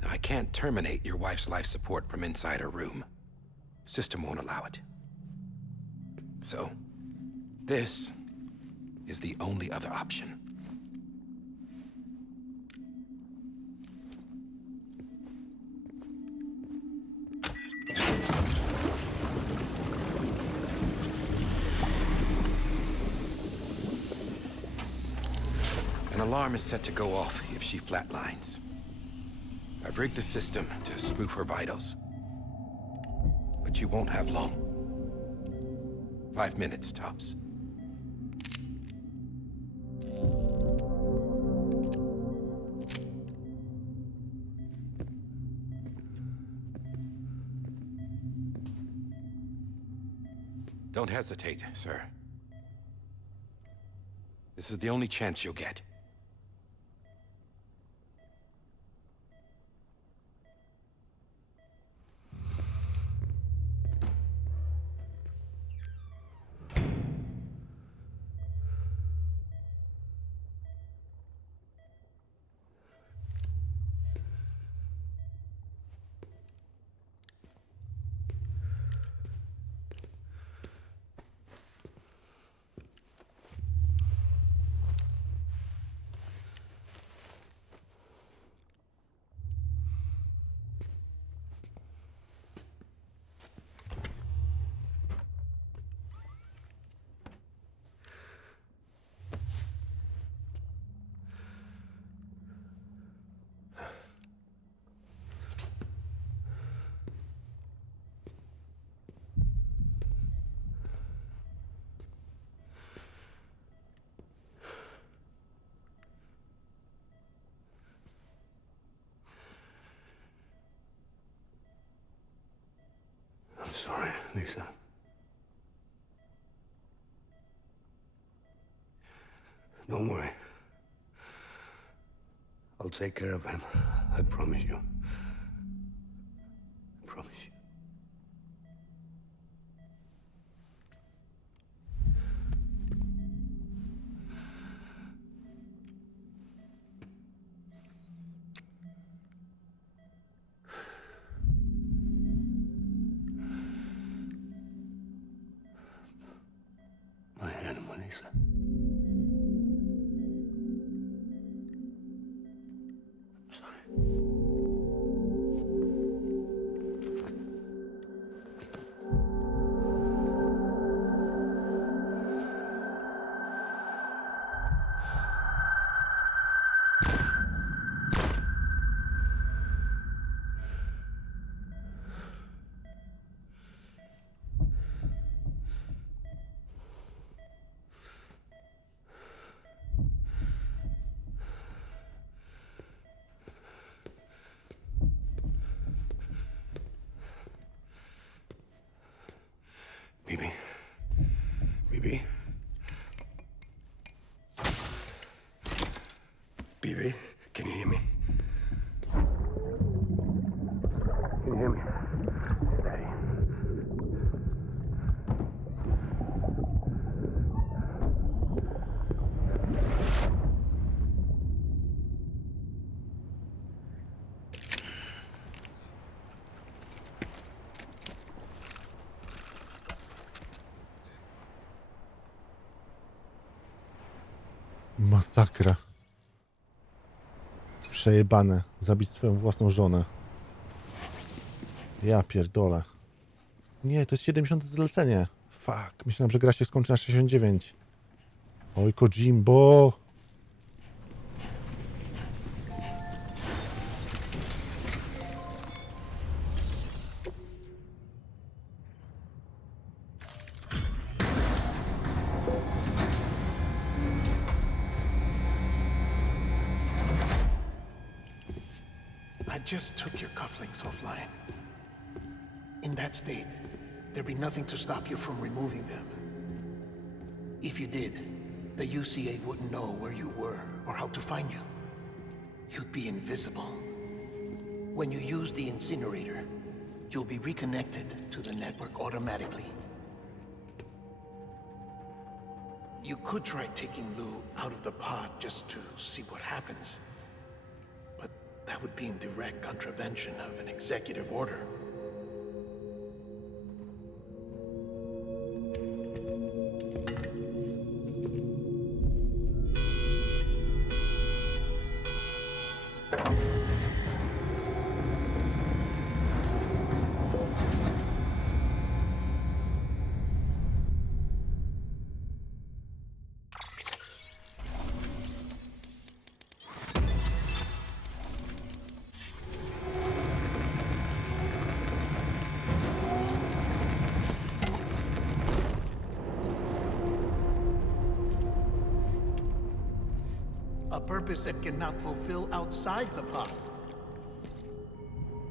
Now, I can't terminate your wife's life support from inside her room. System won't allow it. So, this is the only other option. An alarm is set to go off if she flatlines. I've rigged the system to spoof her vitals. But you won't have long. 5 minutes, tops. Don't hesitate, sir. This is the only chance you'll get. I'm sorry, Lisa. Don't worry. I'll take care of him. I promise you. I promise you. My animal, Lisa. I'm sorry. Masakra. Przejebane. Zabić swoją własną żonę. Ja pierdolę. Nie, to jest 70 zlecenie. Fuck. Myślałem, że gra się skończy na 69. Oj, Kojimbo. I just took your cufflinks offline. In that state, there'd be nothing to stop you from removing them. If you did, the UCA wouldn't know where you were or how to find you. You'd be invisible. When you use the incinerator, you'll be reconnected to the network automatically. You could try taking Lou out of the pod just to see what happens. But that would be in direct contravention of an executive order. A purpose that cannot fulfill outside the pod.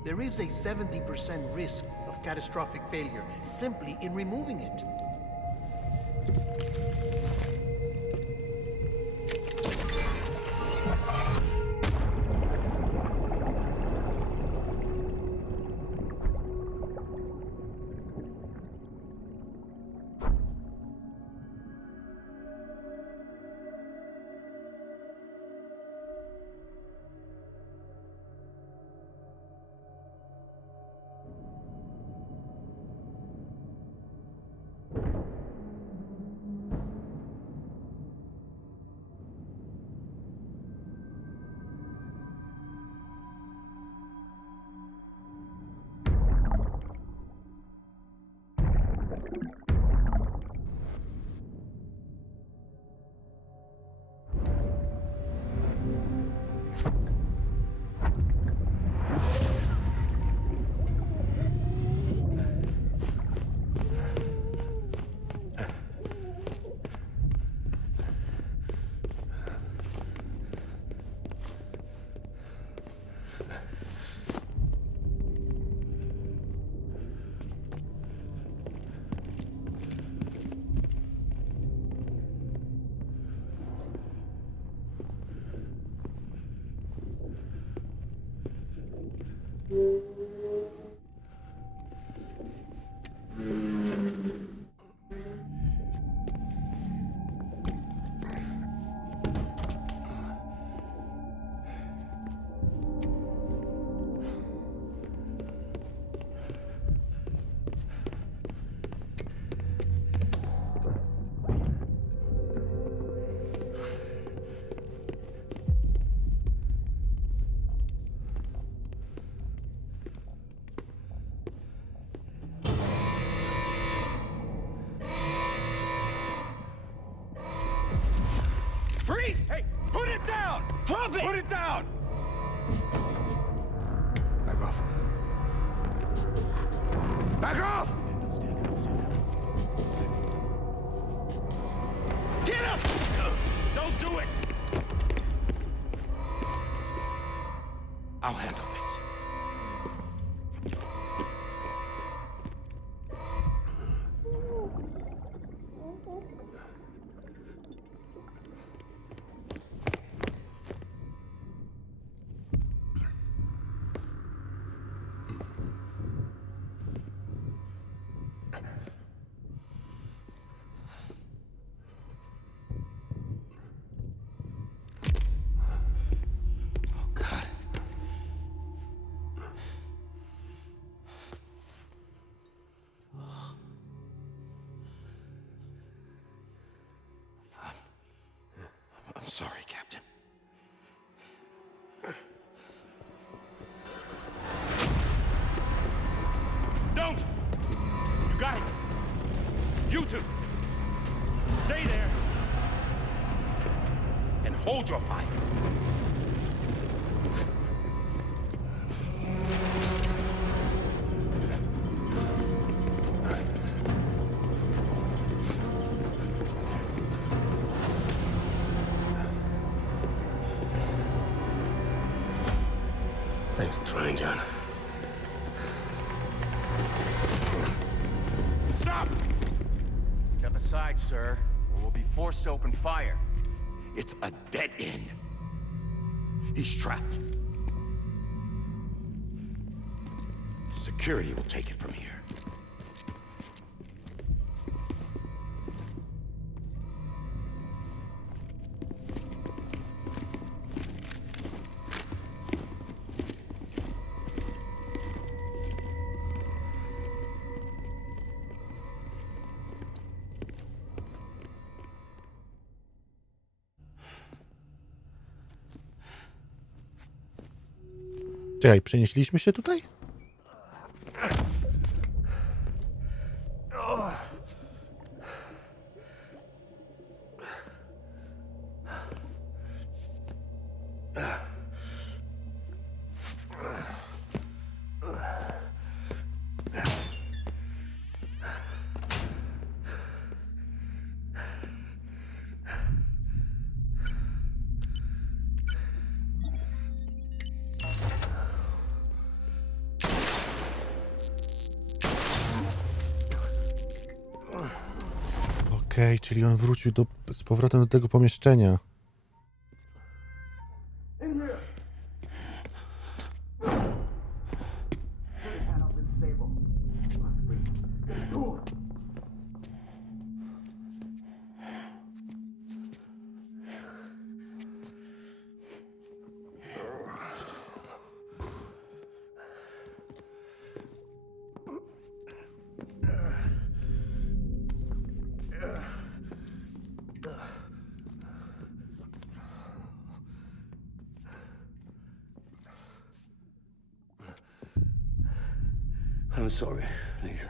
There is a 70% risk of catastrophic failure simply in removing it. Freeze! Hey, put it down! Drop it! Put it down! Back off. Back off! Get up! Don't do it! I'll handle this. sorry, Captain. Don't! You got it! You two! Stay there! And hold your fire! Thanks for trying, John. Stop! Step aside, sir, or we'll be forced to open fire. It's a dead end. He's trapped. Security will take it from here. Czekaj, przenieśliśmy się tutaj? Okej, czyli on wrócił z powrotem do tego pomieszczenia. I'm sorry, Lisa.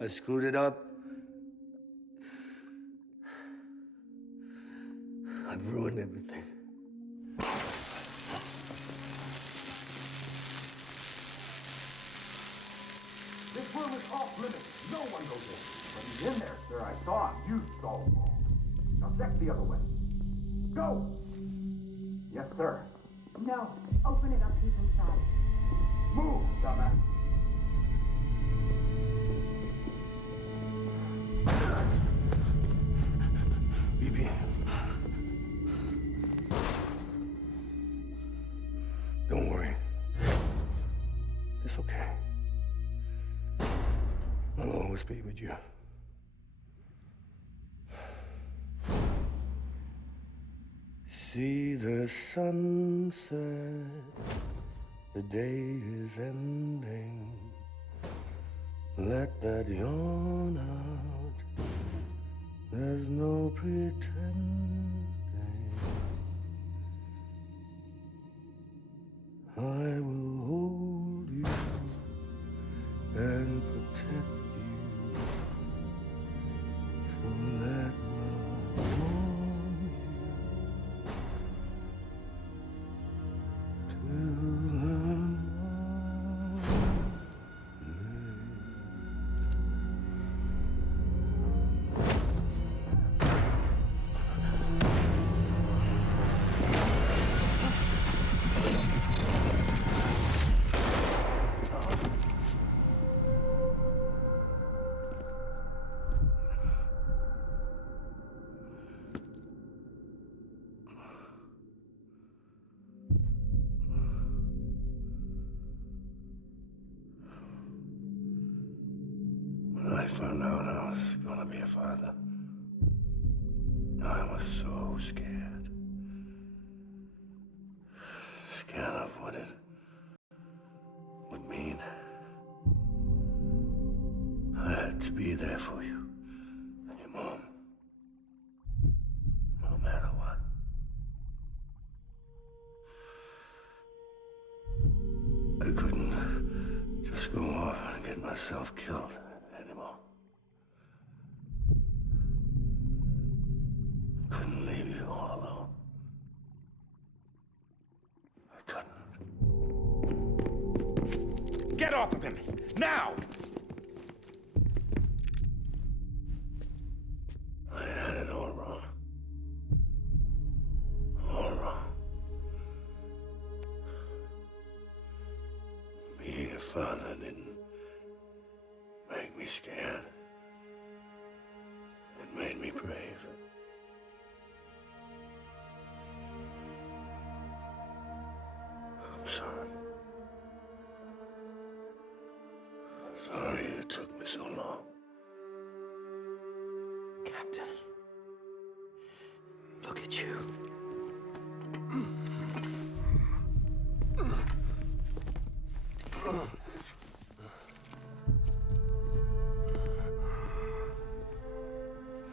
I screwed it up. I've ruined everything. This room is off limits. No one goes in. But he's in there, sir. I saw him. You saw him. Now check the other way. Go! Yes, sir. No. Open it up. He's inside. Move, dumbass. BB. Don't worry. It's okay. I'll always be with you. See the sunset. The day is ending. Let that yawn out. There's no pretending. I will hold you and protect you. So let love warm you till the When I found out I was gonna be a father, I was so scared. Scared of what it would mean. I had to be there for you and your mom. just go off and get myself killed anymore. Couldn't leave you all alone. I couldn't. Get off of him! Now! I had it all wrong. All wrong. Being a father didn't make me scared. It made me brave. I'm sorry. Sorry it took me so long. Captain, look at you.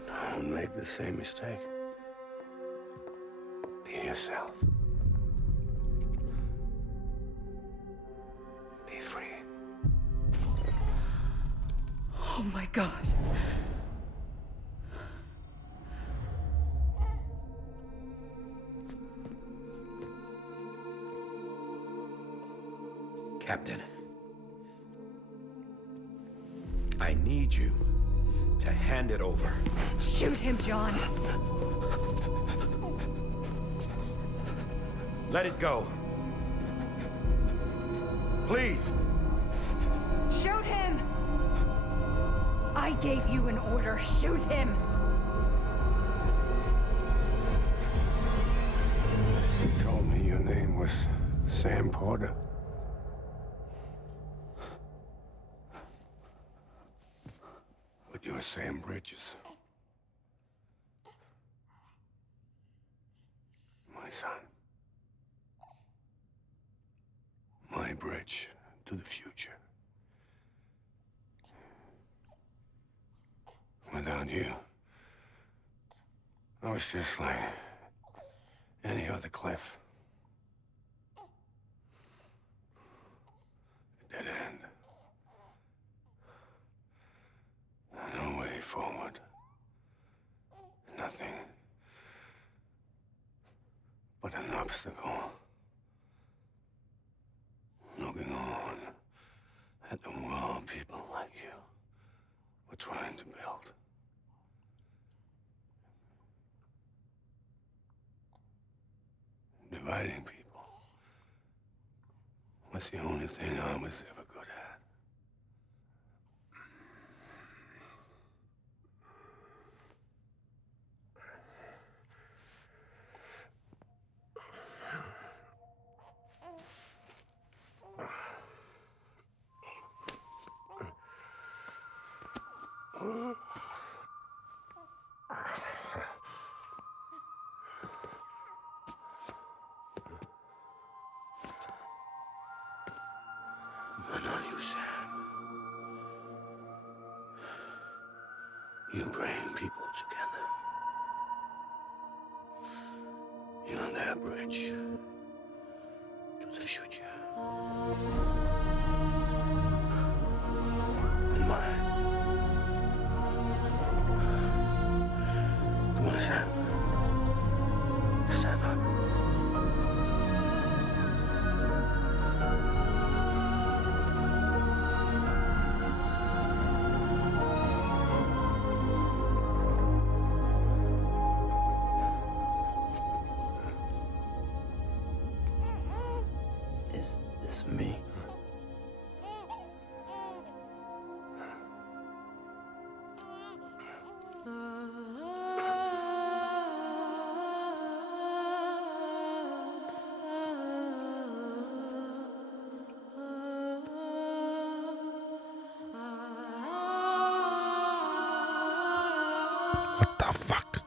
Don't make the same mistake. Be yourself. Be free. Oh my God. Captain, I need you to hand it over. Shoot him, John. Let it go. Please. Shoot him! I gave you an order. Shoot him! You told me your name was Sam Porter. But you're Sam Bridges. My son. My bridge to the future. Without you, I was just like any other cliff. A dead end. No way forward. Nothing but an obstacle. Looking on at the world people like you were trying to build. Dividing people was the only thing I was ever good at. But not you, Sam. You bring people together. You're their bridge to the future. And mine. Come on, Sam. Stand up. Is this me? What the fuck?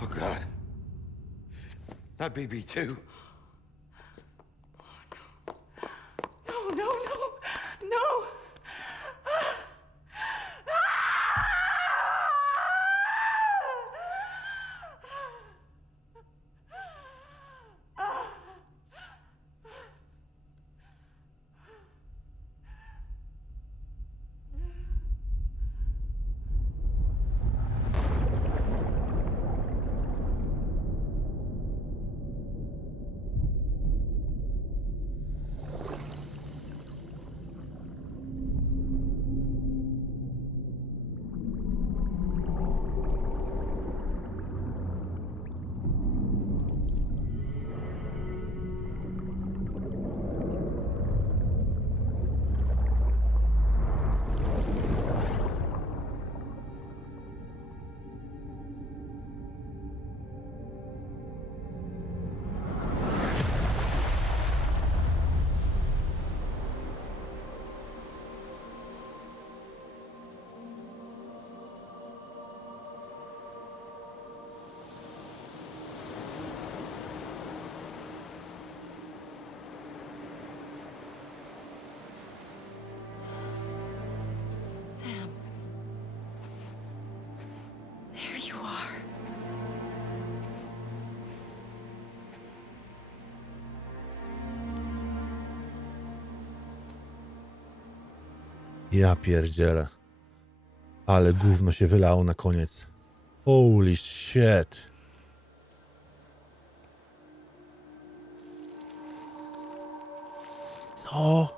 Oh, God. Not BB2. Ja pierdzielę. Ale gówno się wylało na koniec. Holy shit. Co?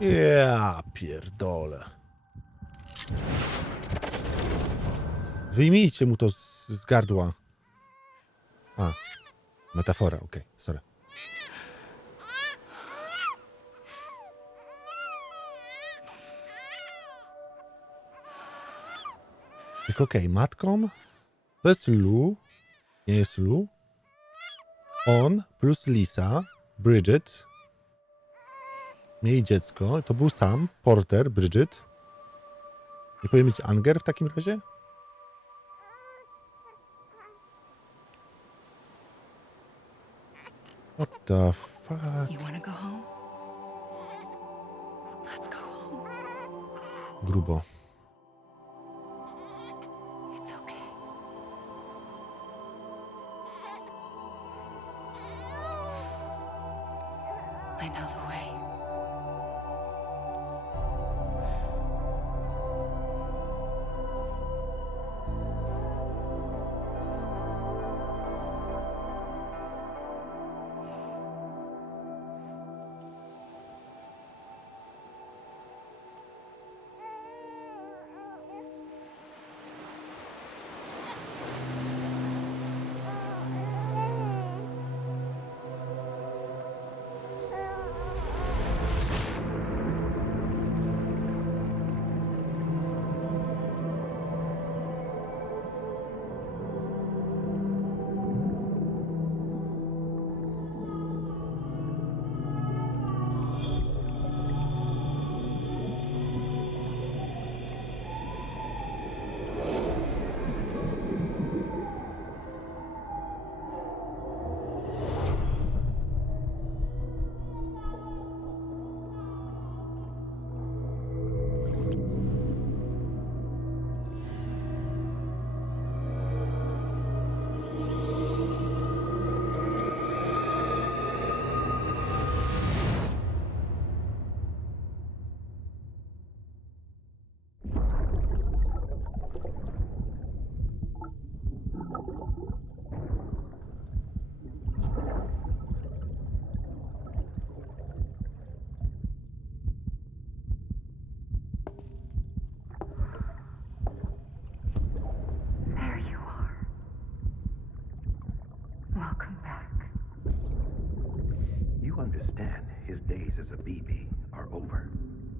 Ja pierdolę. Wyjmijcie mu to z gardła. A, metafora, okej, sorry. Tylko okej, matką to jest Lu, nie jest Lu. On plus Lisa, Bridget, mieli dziecko, to był Sam, Porter, Bridget. Nie powinien być Anger w takim razie? What the fuck? You wanna go home? Let's go home. Grubo. It's okay. I know the way.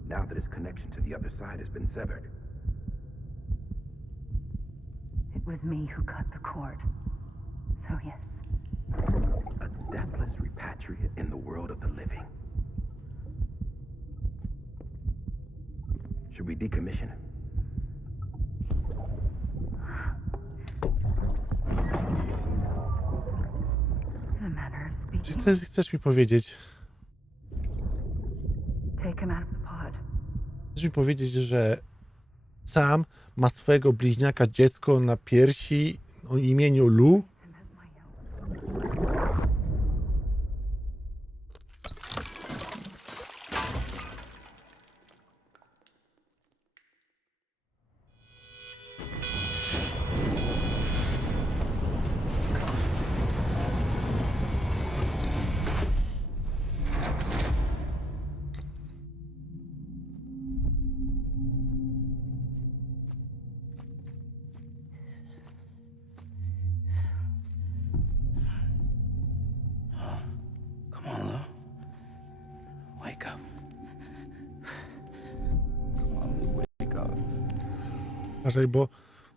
Now that his connection to the other side has been severed. It was me who cut the cord. So yes. A deathless repatriate in the world of the living. Should we decommission him? In a manner of Czy speaking. ty chcesz mi powiedzieć? Take him out of the pod. Chcesz mi powiedzieć, że Sam ma swojego bliźniaka dziecko na piersi o imieniu Lu?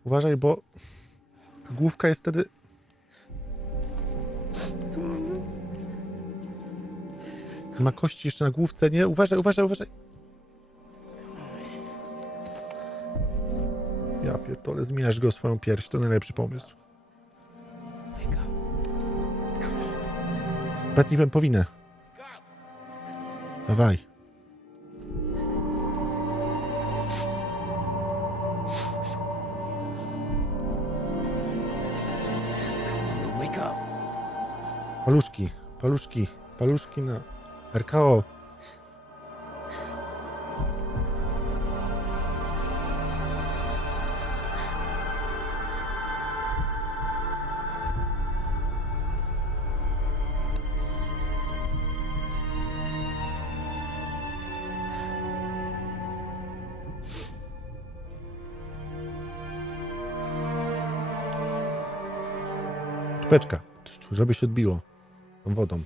Uważaj, bo główka jest wtedy... Nie ma kości jeszcze na główce, nie? Uważaj. Ja pierdolę, zmieniasz go swoją pierś, to najlepszy pomysł. Batnipem powinę. Dawaj. Paluszki na RKO. Czpeczka, żeby się odbiło tą wodą.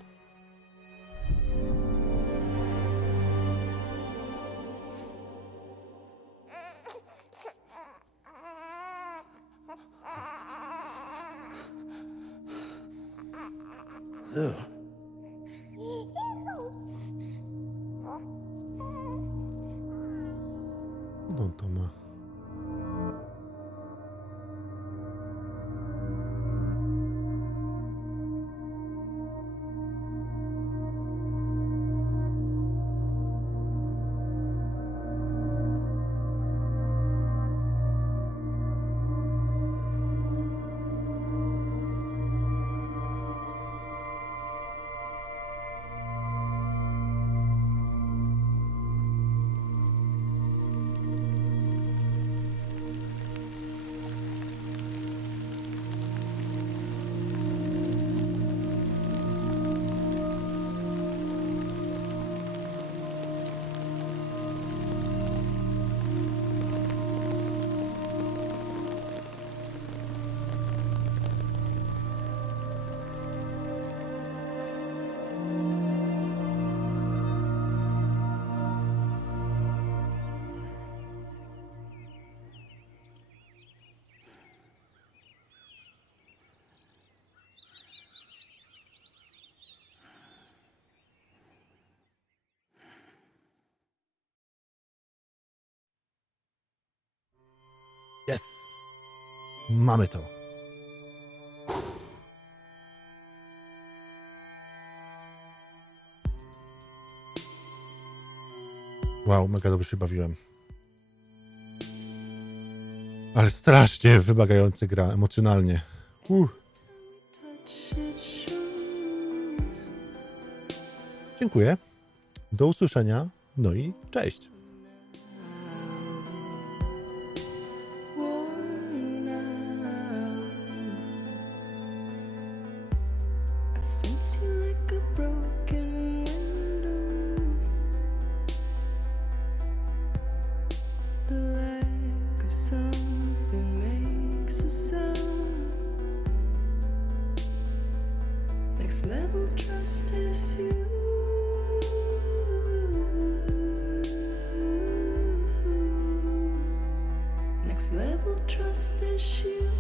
No to ma. Yes! Mamy to. Wow, mega dobrze się bawiłem. Ale strasznie wymagający gra, emocjonalnie. Dziękuję. Do usłyszenia. No i cześć. Trust is you.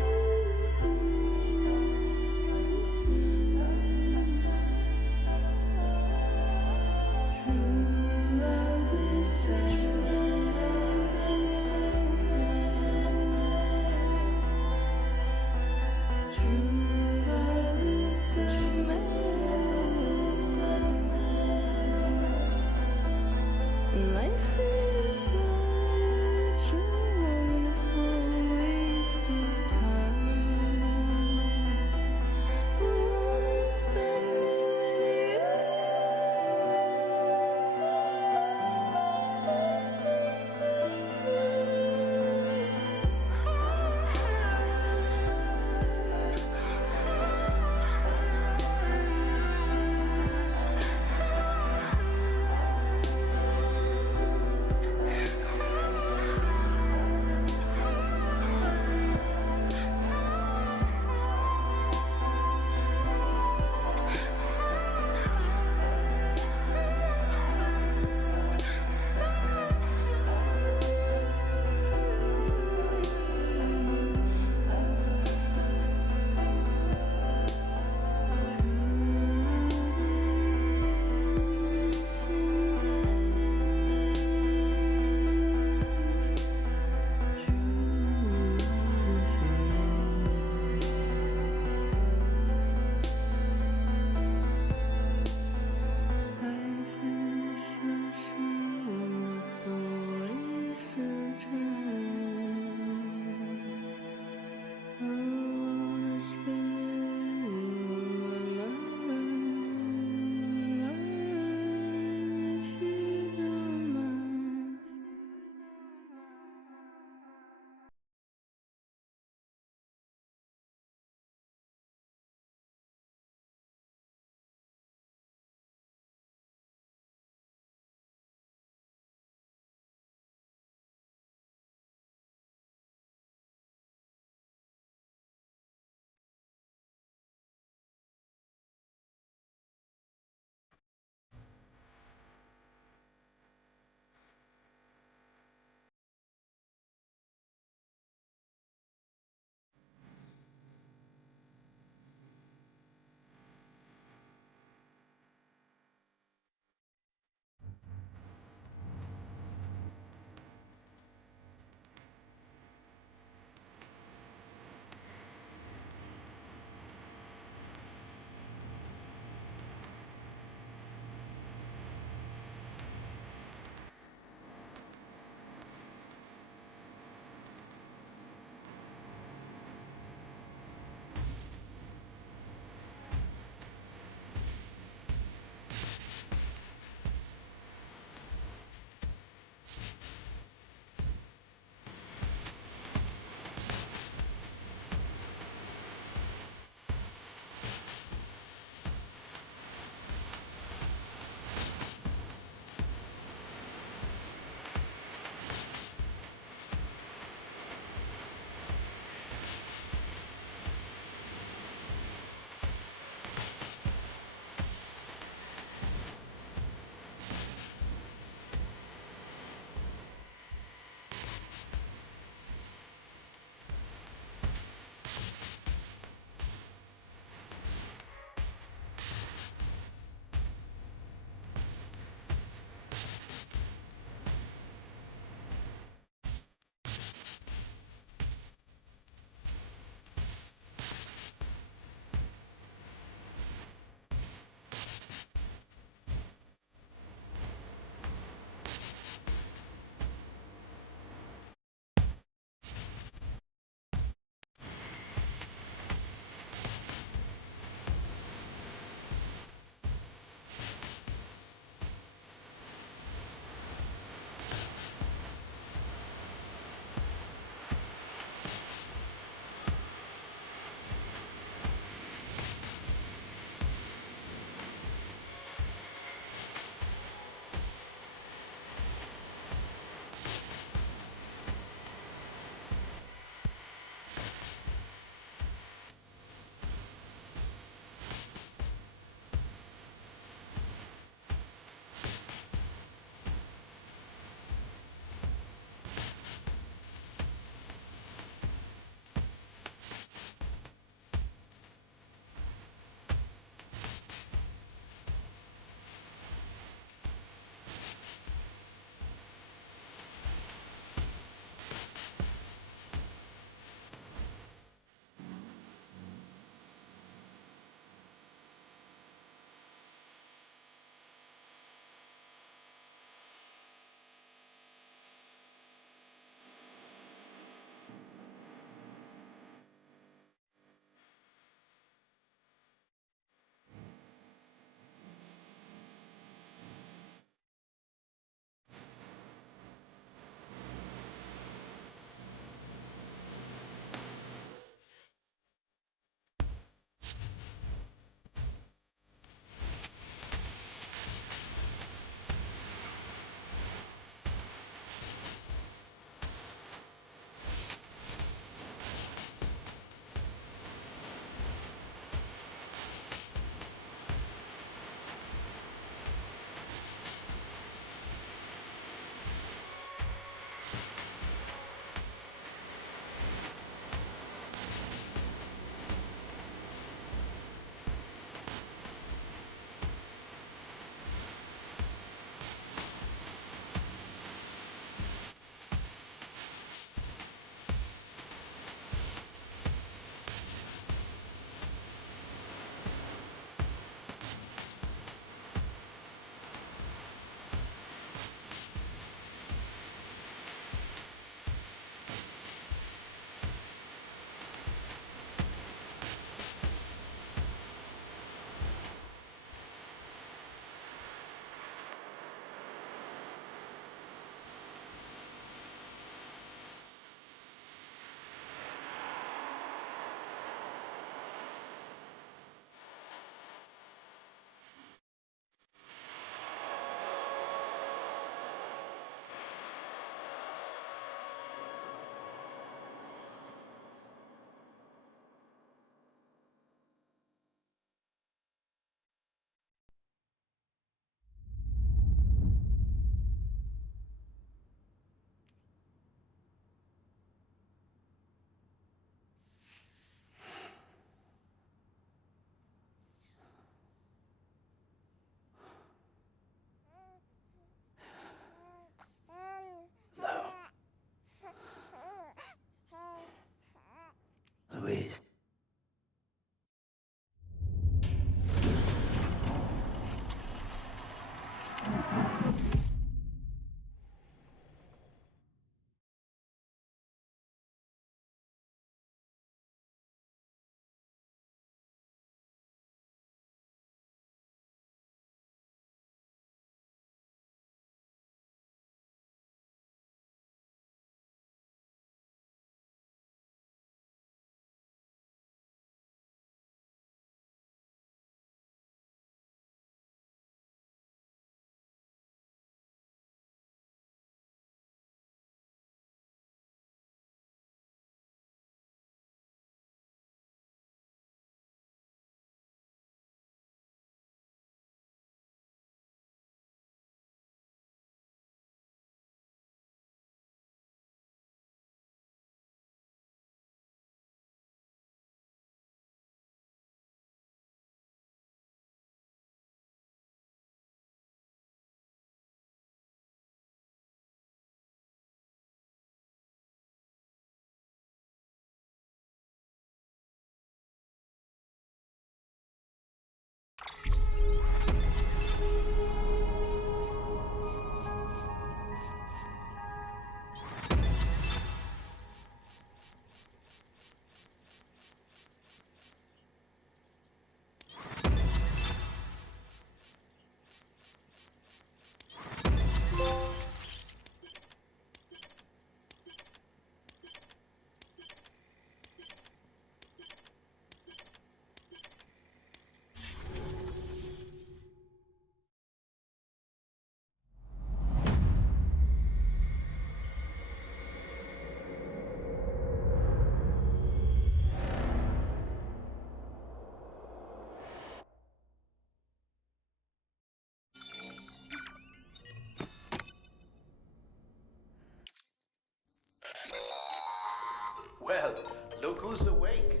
Well, look who's awake.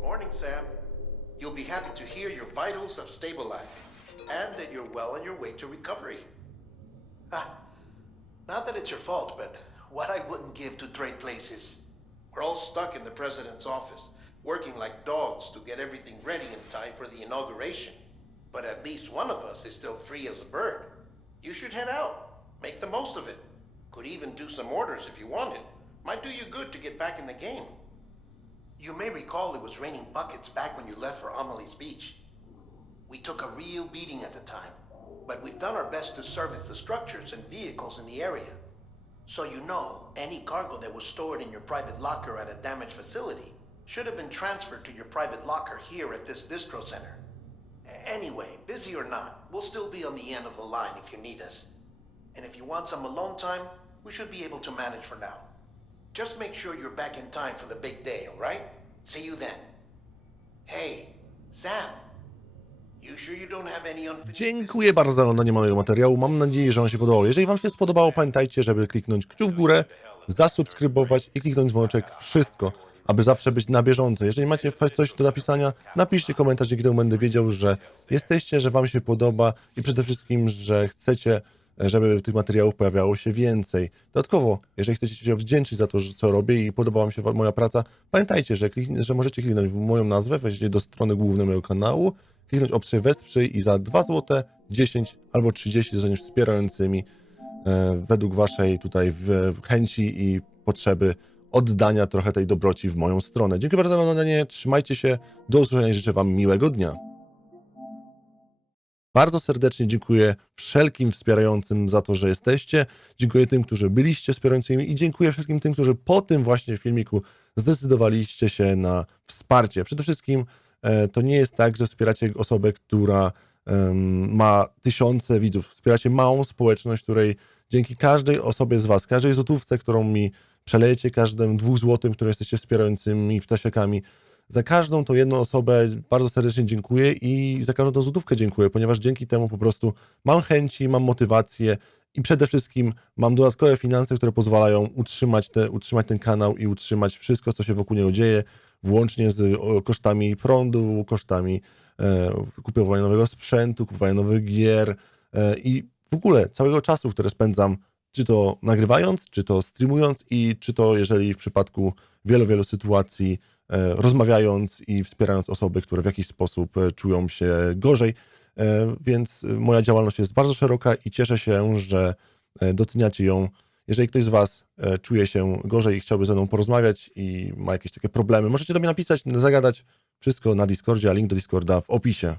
Morning, Sam. You'll be happy to hear your vitals have stabilized, and that you're well on your way to recovery. Not that it's your fault, but what I wouldn't give to trade places. We're all stuck in the president's office, working like dogs to get everything ready in time for the inauguration. But at least one of us is still free as a bird. You should head out. Make the most of it. Could even do some orders if you wanted. Might do you good to get back in the game. You may recall it was raining buckets back when you left for Amelie's Beach. We took a real beating at the time, but we've done our best to service the structures and vehicles in the area. So you know, any cargo that was stored in your private locker at a damaged facility should have been transferred to your private locker here at this distro center. Anyway, busy or not, we'll still be on the end of the line if you need us. And if you want some alone time, we should be able to manage for now. Just make sure you're back in time for the big day, all right? See you then. Hey, Sam. You sure you don't have any unfinished Dziękuję bardzo za oglądanie mojego materiału. Mam nadzieję, że Wam się podobało. Jeżeli Wam się spodobało, pamiętajcie, żeby kliknąć kciuk w górę, zasubskrybować i kliknąć dzwoneczek. Wszystko, aby zawsze być na bieżąco. Jeżeli macie coś do napisania, napiszcie komentarz, dzięki temu będę wiedział, że jesteście, że Wam się podoba i przede wszystkim, że chcecie, żeby tych materiałów pojawiało się więcej. Dodatkowo, jeżeli chcecie się wdzięczyć za to, co robię i podoba Wam się moja praca, pamiętajcie, że możecie kliknąć w moją nazwę, wejdziecie do strony głównej mojego kanału, kliknąć opcję wesprzyj i za 2 zł, 10 albo 30 zostaniesz wspierającymi według Waszej tutaj chęci i potrzeby oddania trochę tej dobroci w moją stronę. Dziękuję bardzo za oglądanie, trzymajcie się, do usłyszenia i życzę Wam miłego dnia. Bardzo serdecznie dziękuję wszelkim wspierającym za to, że jesteście. Dziękuję tym, którzy byliście wspierającymi i dziękuję wszystkim tym, którzy po tym właśnie filmiku zdecydowaliście się na wsparcie. Przede wszystkim to nie jest tak, że wspieracie osobę, która ma tysiące widzów. Wspieracie małą społeczność, której dzięki każdej osobie z Was, każdej złotówce, którą mi przelejecie, każdym 2 złotym, które jesteście wspierającymi ptasiakami, za każdą tą jedną osobę bardzo serdecznie dziękuję i za każdą tą złotówkę dziękuję, ponieważ dzięki temu po prostu mam chęci, mam motywację i przede wszystkim mam dodatkowe finanse, które pozwalają utrzymać ten kanał i utrzymać wszystko, co się wokół niego dzieje, włącznie z kosztami prądu, kosztami kupowania nowego sprzętu, kupowania nowych gier i w ogóle całego czasu, które spędzam, czy to nagrywając, czy to streamując i czy to, jeżeli w przypadku wielu sytuacji rozmawiając i wspierając osoby, które w jakiś sposób czują się gorzej. Więc moja działalność jest bardzo szeroka i cieszę się, że doceniacie ją. Jeżeli ktoś z Was czuje się gorzej i chciałby ze mną porozmawiać i ma jakieś takie problemy, możecie do mnie napisać, zagadać. Wszystko na Discordzie, a link do Discorda w opisie.